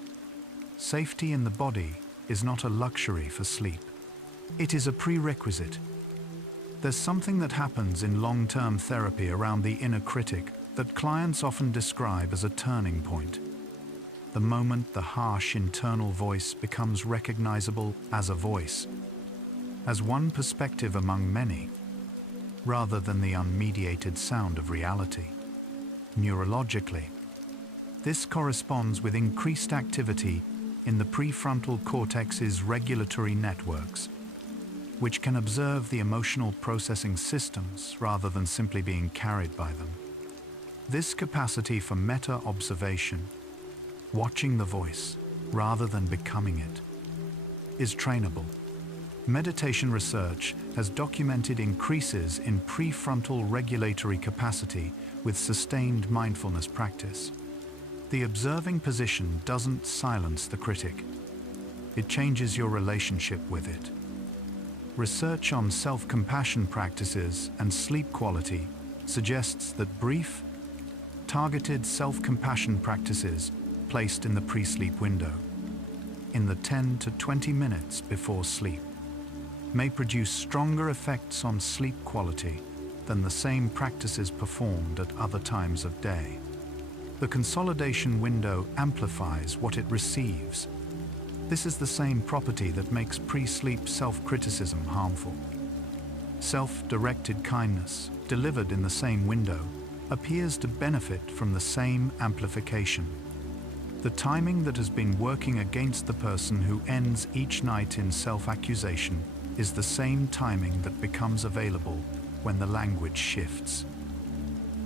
Safety in the body is not a luxury for sleep. It is a prerequisite. There's something that happens in long-term therapy around the inner critic that clients often describe as a turning point. The moment the harsh internal voice becomes recognizable as a voice, as one perspective among many, rather than the unmediated sound of reality. Neurologically, this corresponds with increased activity in the prefrontal cortex's regulatory networks, which can observe the emotional processing systems rather than simply being carried by them. This capacity for meta-observation, watching the voice rather than becoming it, is trainable. Meditation research has documented increases in prefrontal regulatory capacity with sustained mindfulness practice. The observing position doesn't silence the critic. It changes your relationship with it. Research on self-compassion practices and sleep quality suggests that brief, targeted self-compassion practices placed in the pre-sleep window, in the 10 to 20 minutes before sleep, may produce stronger effects on sleep quality than the same practices performed at other times of day. The consolidation window amplifies what it receives. This is the same property that makes pre-sleep self-criticism harmful. Self-directed kindness, delivered in the same window, appears to benefit from the same amplification. The timing that has been working against the person who ends each night in self-accusation is the same timing that becomes available when the language shifts.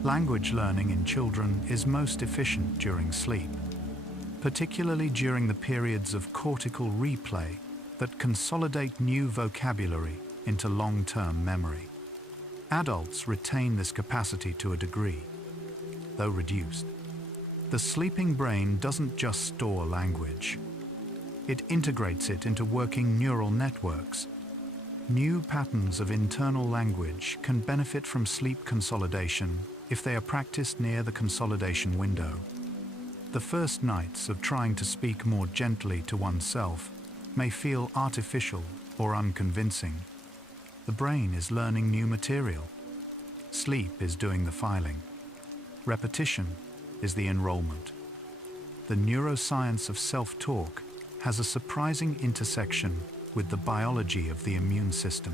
Language learning in children is most efficient during sleep, particularly during the periods of cortical replay that consolidate new vocabulary into long-term memory. Adults retain this capacity to a degree, though reduced. The sleeping brain doesn't just store language. It integrates it into working neural networks. New patterns of internal language can benefit from sleep consolidation if they are practiced near the consolidation window. The first nights of trying to speak more gently to oneself may feel artificial or unconvincing. The brain is learning new material. Sleep is doing the filing. Repetition is the enrollment. The neuroscience of self-talk has a surprising intersection with the biology of the immune system.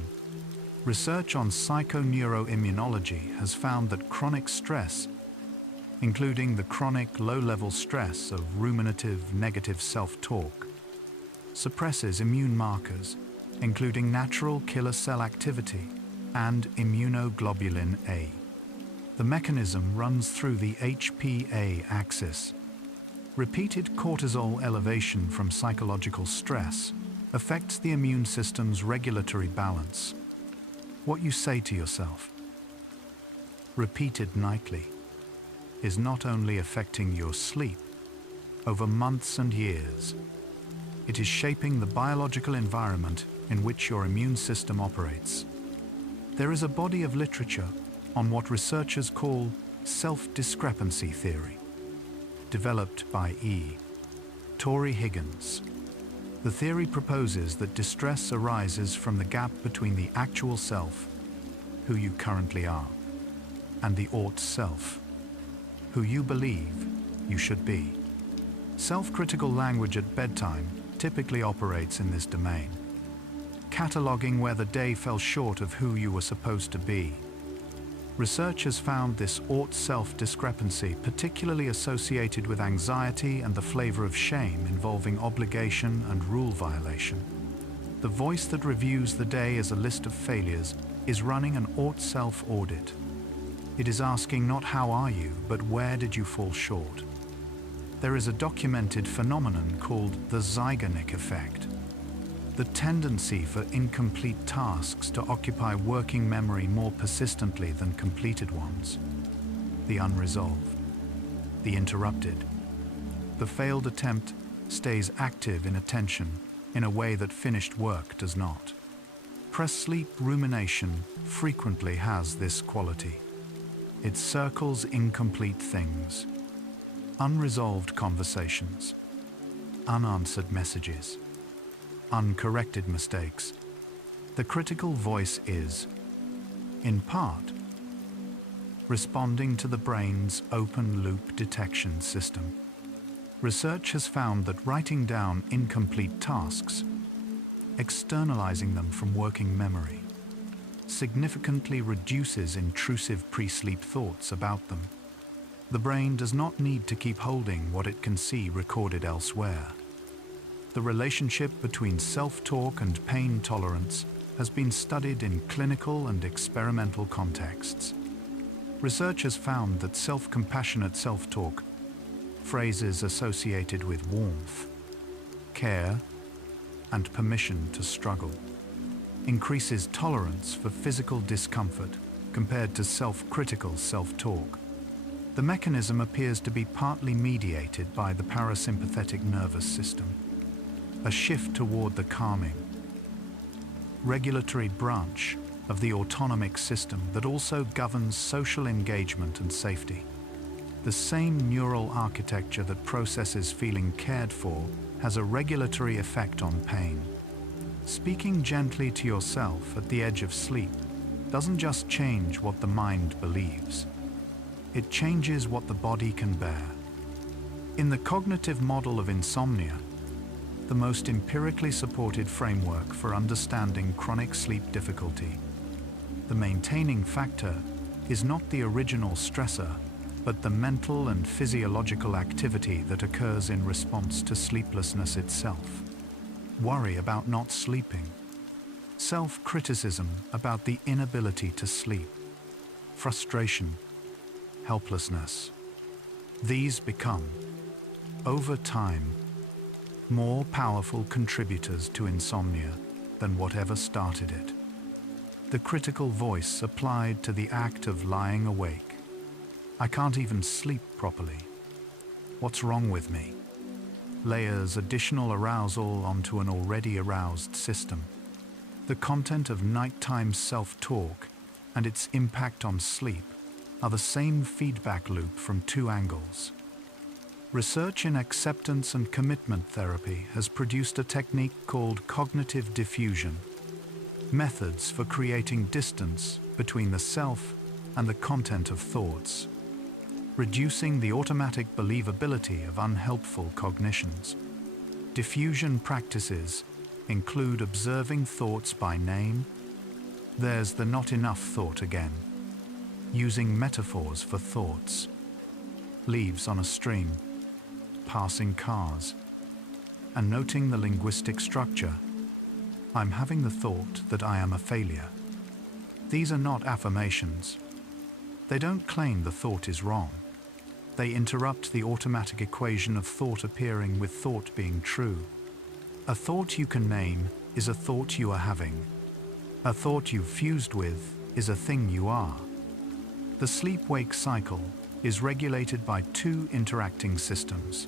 Research on psychoneuroimmunology has found that chronic stress, including the chronic low-level stress of ruminative negative self-talk, suppresses immune markers, including natural killer cell activity and immunoglobulin A. The mechanism runs through the HPA axis. Repeated cortisol elevation from psychological stress affects the immune system's regulatory balance. What you say to yourself, repeated nightly, is not only affecting your sleep over months and years, it is shaping the biological environment in which your immune system operates. There is a body of literature on what researchers call self-discrepancy theory, developed by Torrey Higgins. The theory proposes that distress arises from the gap between the actual self, who you currently are, and the ought self, who you believe you should be. Self-critical language at bedtime typically operates in this domain, cataloging where the day fell short of who you were supposed to be. Research has found this ought-self discrepancy particularly associated with anxiety and the flavor of shame involving obligation and rule violation. The voice that reviews the day as a list of failures is running an ought-self audit. It is asking not how are you, but where did you fall short. There is a documented phenomenon called the Zeigarnik effect, the tendency for incomplete tasks to occupy working memory more persistently than completed ones. The unresolved, the interrupted, the failed attempt stays active in attention in a way that finished work does not. Sleep rumination frequently has this quality. It circles incomplete things, unresolved conversations, unanswered messages, uncorrected mistakes. The critical voice is, in part, responding to the brain's open-loop detection system. Research has found that writing down incomplete tasks, externalizing them from working memory, significantly reduces intrusive pre-sleep thoughts about them. The brain does not need to keep holding what it can see recorded elsewhere. The relationship between self-talk and pain tolerance has been studied in clinical and experimental contexts. Research has found that self-compassionate self-talk, phrases associated with warmth, care, and permission to struggle, increases tolerance for physical discomfort compared to self-critical self-talk. The mechanism appears to be partly mediated by the parasympathetic nervous system, a shift toward the calming, regulatory branch of the autonomic system that also governs social engagement and safety. The same neural architecture that processes feeling cared for has a regulatory effect on pain. Speaking gently to yourself at the edge of sleep doesn't just change what the mind believes. It changes what the body can bear. In the cognitive model of insomnia, the most empirically supported framework for understanding chronic sleep difficulty, the maintaining factor is not the original stressor, but the mental and physiological activity that occurs in response to sleeplessness itself. Worry about not sleeping, self-criticism about the inability to sleep, frustration, helplessness. These become, over time, more powerful contributors to insomnia than whatever started it. The critical voice applied to the act of lying awake. I can't even sleep properly. What's wrong with me? Layers additional arousal onto an already aroused system. The content of nighttime self-talk and its impact on sleep are the same feedback loop from two angles. Research in acceptance and commitment therapy has produced a technique called cognitive diffusion, methods for creating distance between the self and the content of thoughts, reducing the automatic believability of unhelpful cognitions. Diffusion practices include observing thoughts by name. There's the not enough thought again. Using metaphors for thoughts. Leaves on a stream. Passing cars. And noting the linguistic structure. I'm having the thought that I am a failure. These are not affirmations. They don't claim the thought is wrong. They interrupt the automatic equation of thought appearing with thought being true. A thought you can name is a thought you are having. A thought you've fused with is a thing you are. The sleep-wake cycle is regulated by two interacting systems.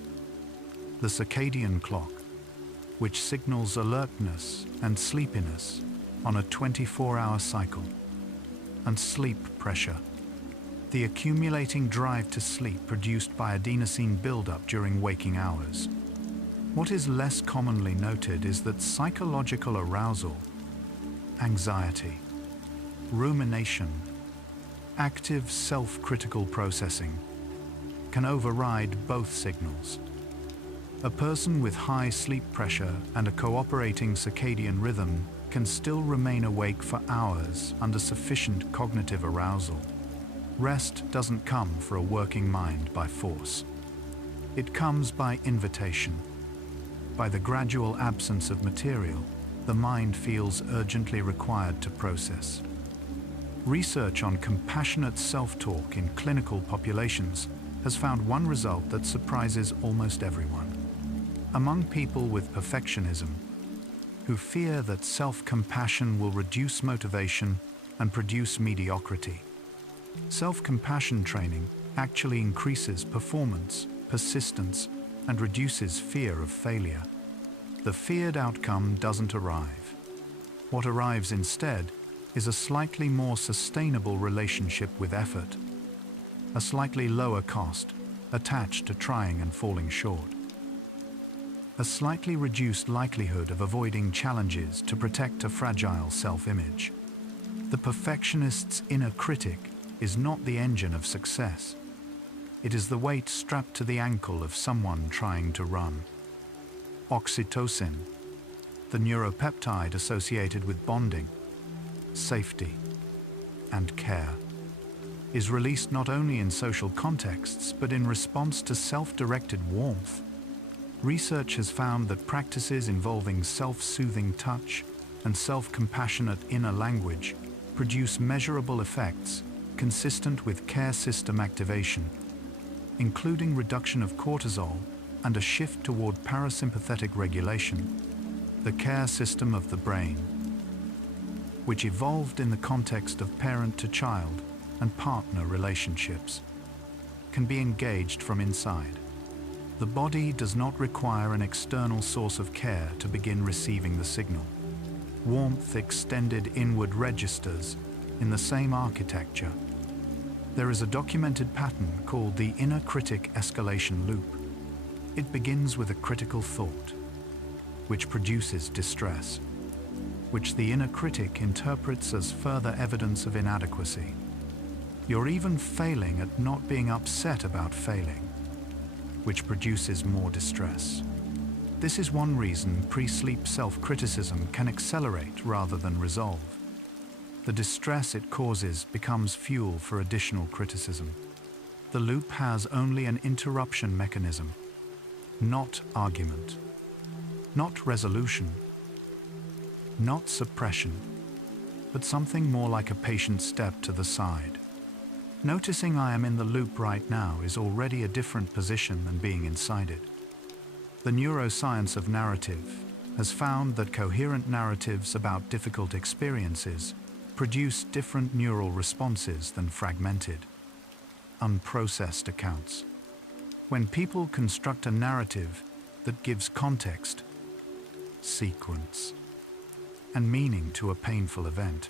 The circadian clock, which signals alertness and sleepiness on a 24-hour cycle, and sleep pressure, the accumulating drive to sleep produced by adenosine buildup during waking hours. What is less commonly noted is that psychological arousal, anxiety, rumination, active self-critical processing can override both signals. A person with high sleep pressure and a cooperating circadian rhythm can still remain awake for hours under sufficient cognitive arousal. Rest doesn't come for a working mind by force. It comes by invitation. By the gradual absence of material, the mind feels urgently required to process. Research on compassionate self-talk in clinical populations has found one result that surprises almost everyone. Among people with perfectionism, who fear that self-compassion will reduce motivation and produce mediocrity, self-compassion training actually increases performance, persistence, and reduces fear of failure. The feared outcome doesn't arrive. What arrives instead is a slightly more sustainable relationship with effort, a slightly lower cost attached to trying and falling short, a slightly reduced likelihood of avoiding challenges to protect a fragile self-image. The perfectionist's inner critic is not the engine of success. It is the weight strapped to the ankle of someone trying to run. Oxytocin, the neuropeptide associated with bonding, safety, and care, is released not only in social contexts but in response to self-directed warmth. Research has found that practices involving self-soothing touch and self-compassionate inner language produce measurable effects consistent with care system activation, including reduction of cortisol and a shift toward parasympathetic regulation. The care system of the brain, which evolved in the context of parent-to-child and partner relationships, can be engaged from inside. The body does not require an external source of care to begin receiving the signal. Warmth extended inward registers in the same architecture. There is a documented pattern called the inner critic escalation loop. It begins with a critical thought, which produces distress, which the inner critic interprets as further evidence of inadequacy. You're even failing at not being upset about failing, which produces more distress. This is one reason pre-sleep self-criticism can accelerate rather than resolve. The distress it causes becomes fuel for additional criticism. The loop has only an interruption mechanism, not argument, not resolution, not suppression, but something more like a patient step to the side. Noticing I am in the loop right now is already a different position than being inside it. The neuroscience of narrative has found that coherent narratives about difficult experiences produce different neural responses than fragmented, unprocessed accounts. When people construct a narrative that gives context, sequence, and meaning to a painful event,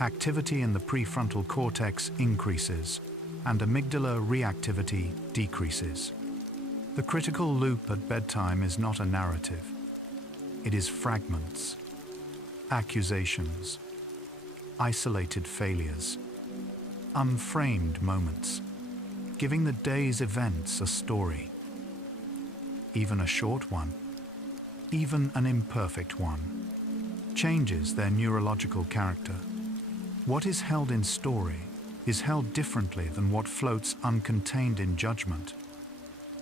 activity in the prefrontal cortex increases and amygdala reactivity decreases. The critical loop at bedtime is not a narrative. It is fragments, accusations, isolated failures, unframed moments, giving the day's events a story. Even a short one, even an imperfect one, changes their neurological character. What is held in story is held differently than what floats uncontained in judgment.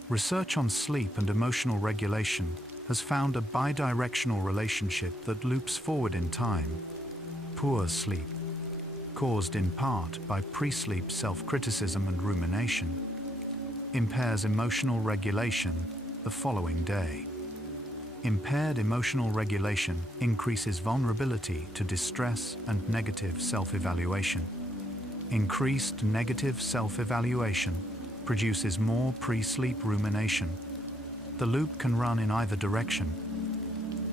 Research on sleep and emotional regulation has found a bidirectional relationship that loops forward in time. Poor sleep, caused in part by pre-sleep self-criticism and rumination, impairs emotional regulation the following day. Impaired emotional regulation increases vulnerability to distress and negative self-evaluation. Increased negative self-evaluation produces more pre-sleep rumination. The loop can run in either direction.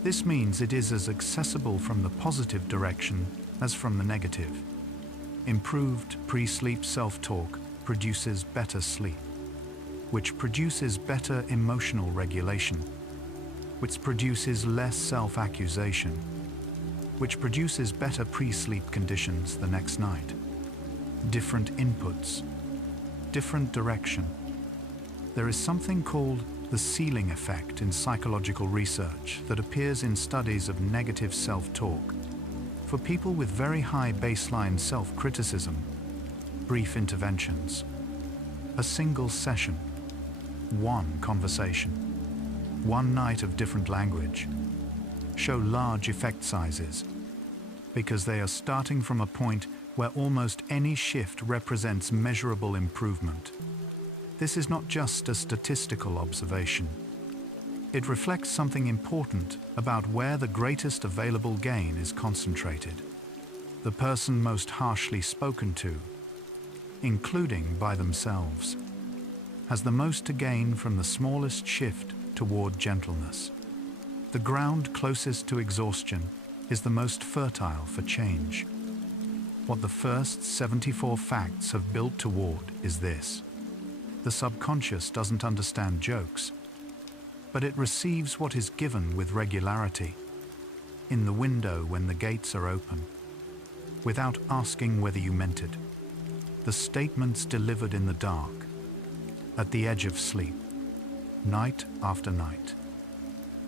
This means it is as accessible from the positive direction as from the negative. Improved pre-sleep self-talk produces better sleep, which produces better emotional regulation, which produces less self-accusation, which produces better pre-sleep conditions the next night. Different inputs, different direction. There is something called the ceiling effect in psychological research that appears in studies of negative self-talk. For people with very high baseline self-criticism, brief interventions, a single session, one conversation, one night of different language, show large effect sizes because they are starting from a point where almost any shift represents measurable improvement. This is not just a statistical observation. It reflects something important about where the greatest available gain is concentrated. The person most harshly spoken to, including by themselves, has the most to gain from the smallest shift toward gentleness. The ground closest to exhaustion is the most fertile for change. What the first 74 facts have built toward is this: the subconscious doesn't understand jokes, but it receives what is given with regularity, in the window when the gates are open, without asking whether you meant it. The statements delivered in the dark, at the edge of sleep, night after night,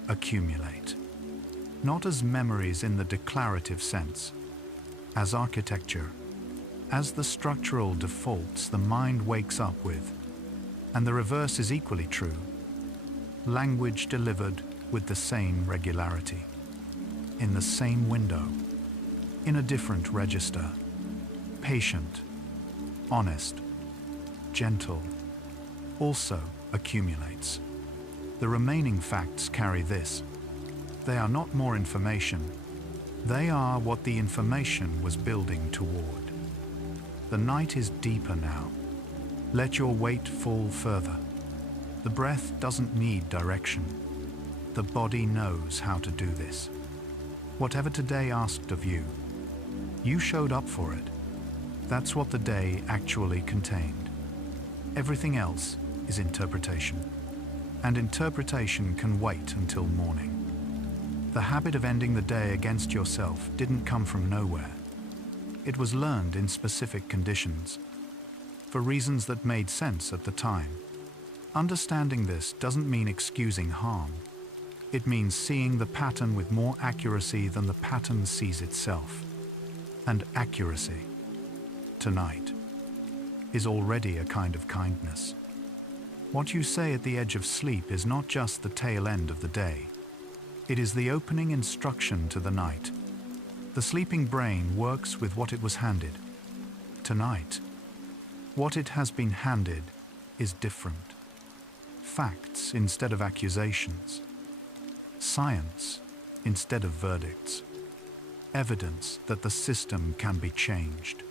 accumulate. Not as memories in the declarative sense, as architecture, as the structural defaults the mind wakes up with, and the reverse is equally true. Language delivered with the same regularity, in the same window, in a different register, patient, honest, gentle, also accumulates. The remaining facts carry this: they are not more information, they are what the information was building toward. The night is deeper now. Let your weight fall further. The breath doesn't need direction. The body knows how to do this. Whatever today asked of you, you showed up for it. That's what the day actually contained. Everything else is interpretation. And interpretation can wait until morning. The habit of ending the day against yourself didn't come from nowhere. It was learned in specific conditions, for reasons that made sense at the time. Understanding this doesn't mean excusing harm. It means seeing the pattern with more accuracy than the pattern sees itself. And accuracy, tonight, is already a kind of kindness. What you say at the edge of sleep is not just the tail end of the day. It is the opening instruction to the night. The sleeping brain works with what it was handed. Tonight, what it has been handed is different. Facts instead of accusations. Science instead of verdicts. Evidence that the system can be changed.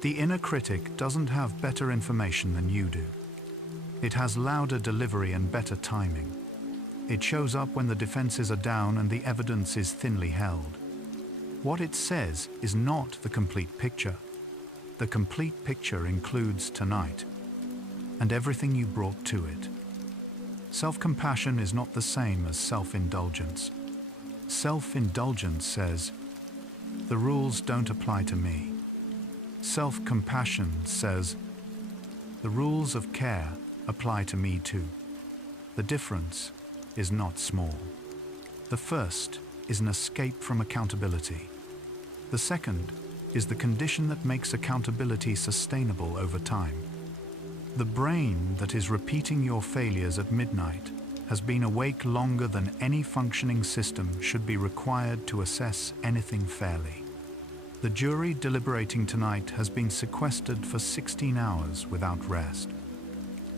The inner critic doesn't have better information than you do. It has louder delivery and better timing. It shows up when the defenses are down and the evidence is thinly held. What it says is not the complete picture. The complete picture includes tonight and everything you brought to it. Self-compassion is not the same as self-indulgence. Self-indulgence says, the rules don't apply to me. Self-compassion says, the rules of care apply to me too. The difference is not small. The first is an escape from accountability. The second is the condition that makes accountability sustainable over time. The brain that is repeating your failures at midnight has been awake longer than any functioning system should be required to assess anything fairly. The jury deliberating tonight has been sequestered for 16 hours without rest.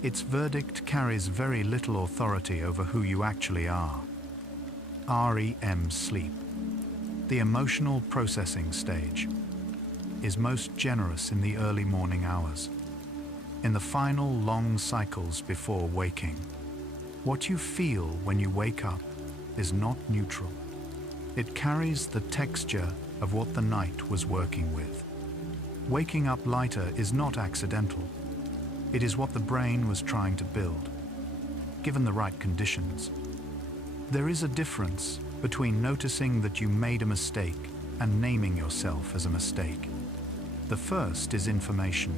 Its verdict carries very little authority over who you actually are. REM sleep, the emotional processing stage, is most generous in the early morning hours. In the final long cycles before waking, what you feel when you wake up is not neutral. It carries the texture of what the night was working with. Waking up lighter is not accidental. It is what the brain was trying to build, given the right conditions. There is a difference between noticing that you made a mistake and naming yourself as a mistake. The first is information.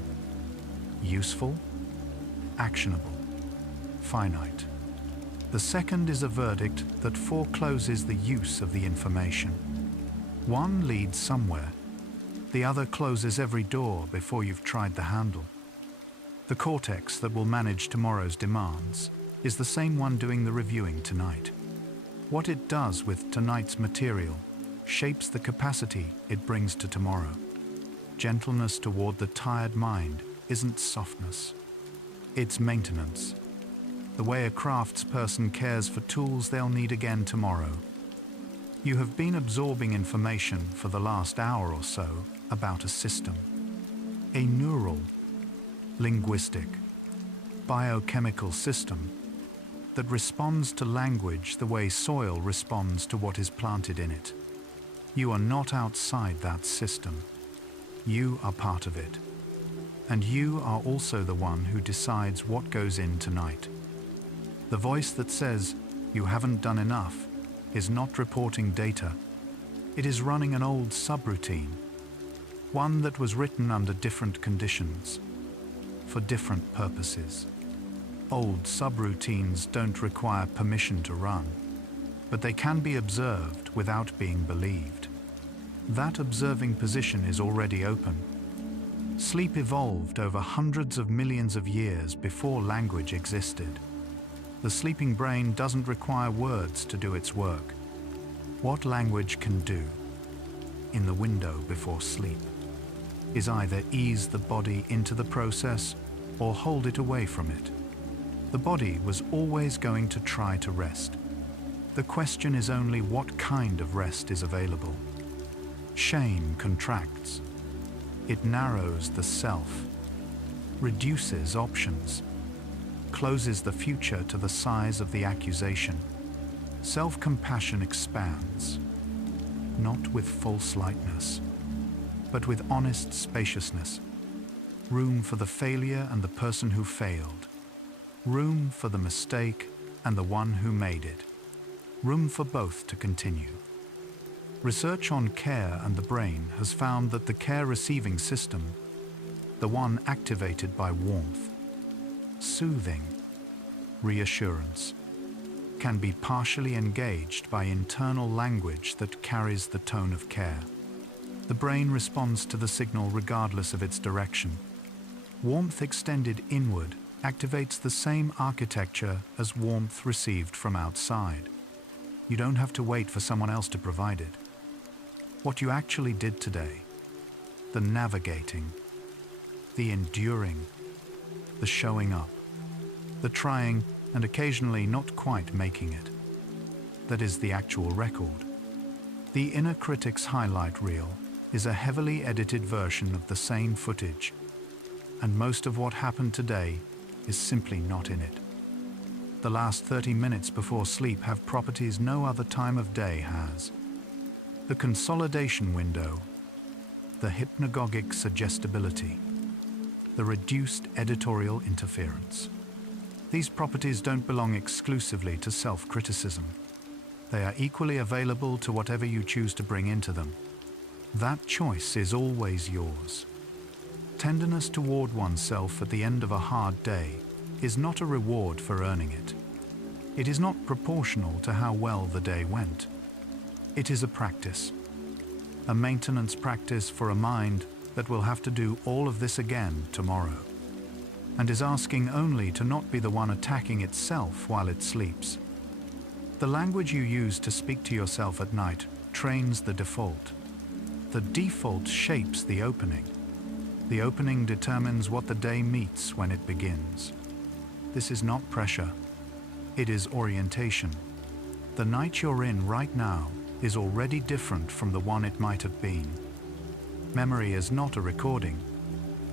Useful, actionable, finite. The second is a verdict that forecloses the use of the information. One leads somewhere. The other closes every door before you've tried the handle. The cortex that will manage tomorrow's demands is the same one doing the reviewing tonight. What it does with tonight's material shapes the capacity it brings to tomorrow. Gentleness toward the tired mind isn't softness. It's maintenance. The way a craftsperson cares for tools they'll need again tomorrow. You have been absorbing information for the last hour or so about a system. A neural, linguistic, biochemical system that responds to language the way soil responds to what is planted in it. You are not outside that system. You are part of it. And you are also the one who decides what goes in tonight. The voice that says, "You haven't done enough," is not reporting data. It is running an old subroutine, one that was written under different conditions, for different purposes. Old subroutines don't require permission to run, but they can be observed without being believed. That observing position is already open. Sleep evolved over hundreds of millions of years before language existed. The sleeping brain doesn't require words to do its work. What language can do, in the window before sleep, is either ease the body into the process or hold it away from it. The body was always going to try to rest. The question is only what kind of rest is available. Shame contracts. It narrows the self, reduces options, closes the future to the size of the accusation. Self-compassion expands, not with false lightness, but with honest spaciousness. Room for the failure and the person who failed. Room for the mistake and the one who made it. Room for both to continue. Research on care and the brain has found that the care-receiving system, the one activated by warmth, soothing, reassurance, can be partially engaged by internal language that carries the tone of care. The brain responds to the signal regardless of its direction. Warmth extended inward activates the same architecture as warmth received from outside. You don't have to wait for someone else to provide it. What you actually did today, the navigating, the enduring, the showing up, the trying and occasionally not quite making it, that is the actual record. The inner critic's highlight reel is a heavily edited version of the same footage, and most of what happened today is simply not in it. The last 30 minutes before sleep have properties no other time of day has. The consolidation window, the hypnagogic suggestibility, the reduced editorial interference. These properties don't belong exclusively to self-criticism. They are equally available to whatever you choose to bring into them. That choice is always yours. Tenderness toward oneself at the end of a hard day is not a reward for earning it. It is not proportional to how well the day went. It is a practice, a maintenance practice for a mind that will have to do all of this again tomorrow, and is asking only to not be the one attacking itself while it sleeps. The language you use to speak to yourself at night trains the default. The default shapes the opening. The opening determines what the day meets when it begins. This is not pressure. It is orientation. The night you're in right now is already different from the one it might have been. Memory is not a recording.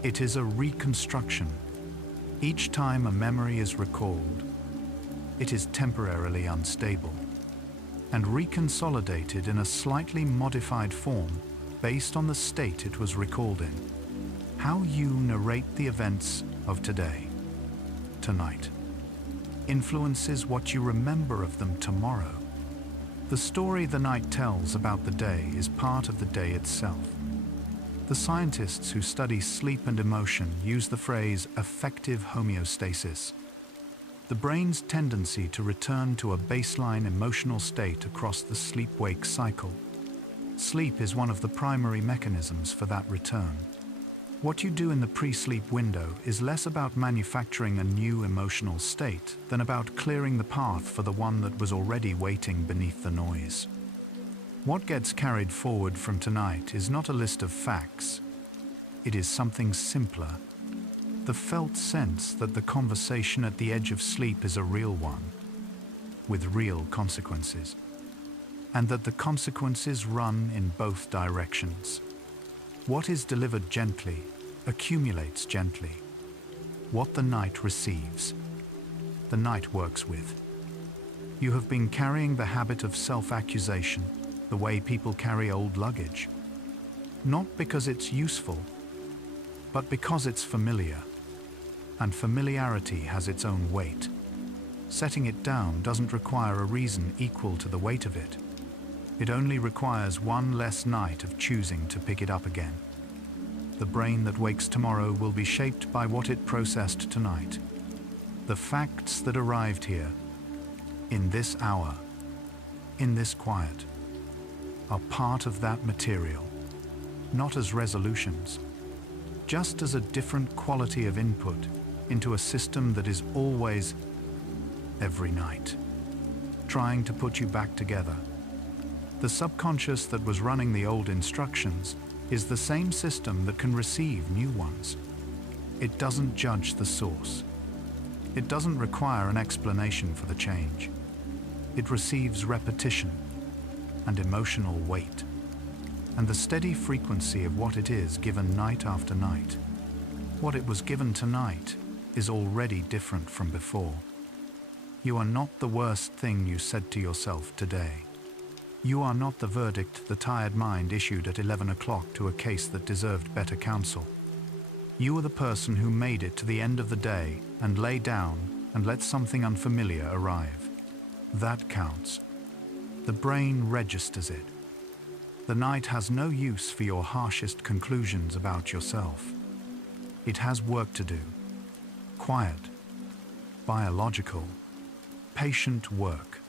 It is a reconstruction. Each time a memory is recalled, it is temporarily unstable and reconsolidated in a slightly modified form based on the state it was recalled in. How you narrate the events of today, tonight, influences what you remember of them tomorrow. The story the night tells about the day is part of the day itself. The scientists who study sleep and emotion use the phrase affective homeostasis, the brain's tendency to return to a baseline emotional state across the sleep-wake cycle. Sleep is one of the primary mechanisms for that return. What you do in the pre-sleep window is less about manufacturing a new emotional state than about clearing the path for the one that was already waiting beneath the noise. What gets carried forward from tonight is not a list of facts. It is something simpler. The felt sense that the conversation at the edge of sleep is a real one, with real consequences, and that the consequences run in both directions. What is delivered gently accumulates gently. what the night receives, the night works with. You have been carrying the habit of self-accusation the way people carry old luggage. Not because it's useful, but because it's familiar. And familiarity has its own weight. Setting it down doesn't require a reason equal to the weight of it. It only requires one less night of choosing to pick it up again. The brain that wakes tomorrow will be shaped by what it processed tonight. The facts that arrived here, in this hour, in this quiet, are part of that material, not as resolutions, just as a different quality of input into a system that is always, every night, trying to put you back together. The subconscious that was running the old instructions is the same system that can receive new ones. It doesn't judge the source. It doesn't require an explanation for the change. It receives repetition and emotional weight, and the steady frequency of what it is given night after night. What it was given tonight is already different from before. You are not the worst thing you said to yourself today. You are not the verdict the tired mind issued at 11 o'clock to a case that deserved better counsel. You are the person who made it to the end of the day and lay down and let something unfamiliar arrive. That counts. The brain registers it. The night has no use for your harshest conclusions about yourself. It has work to do. Quiet, biological, patient work.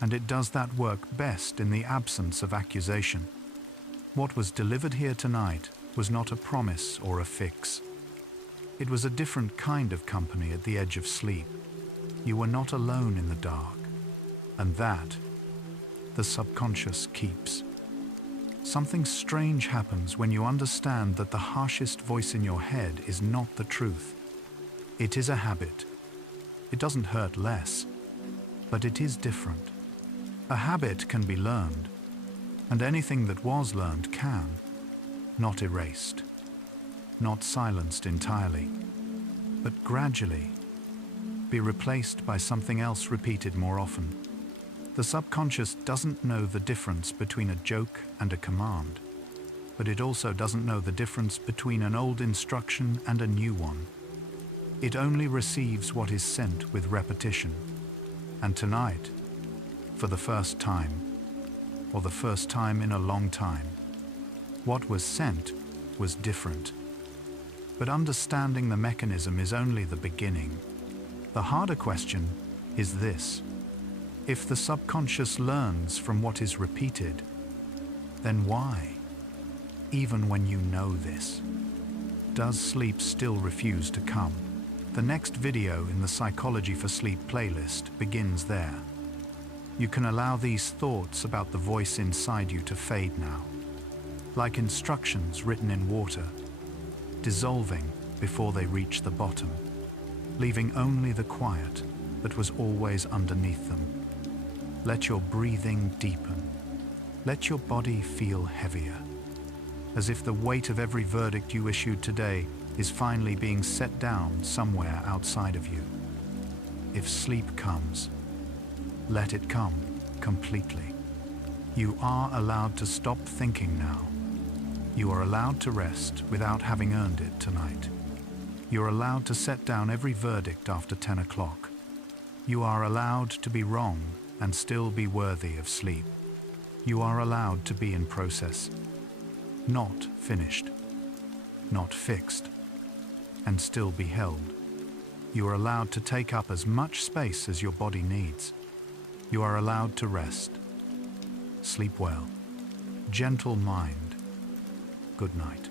And it does that work best in the absence of accusation. What was delivered here tonight was not a promise or a fix. It was a different kind of company at the edge of sleep. You were not alone in the dark. And that, the subconscious keeps. Something strange happens when you understand that the harshest voice in your head is not the truth. It is a habit. It doesn't hurt less, but it is different. A habit can be learned, and anything that was learned can, not erased, not silenced entirely, but gradually be replaced by something else repeated more often. The subconscious doesn't know the difference between a joke and a command, but it also doesn't know the difference between an old instruction and a new one. It only receives what is sent with repetition. And tonight, for the first time, or the first time in a long time, what was sent was different. But understanding the mechanism is only the beginning. The harder question is this: if the subconscious learns from what is repeated, then why? Even when you know this, does sleep still refuse to come? The next video in the Psychology for Sleep playlist begins there. You can allow these thoughts about the voice inside you to fade now, like instructions written in water, dissolving before they reach the bottom, leaving only the quiet that was always underneath them. Let your breathing deepen. Let your body feel heavier, as if the weight of every verdict you issued today is finally being set down somewhere outside of you. If sleep comes, let it come completely. You are allowed to stop thinking now. You are allowed to rest without having earned it tonight. You're allowed to set down every verdict after 10 o'clock. You are allowed to be wrong and still be worthy of sleep. You are allowed to be in process, not finished, not fixed, and still be held. You are allowed to take up as much space as your body needs. You are allowed to rest. Sleep well. Gentle mind. Good night.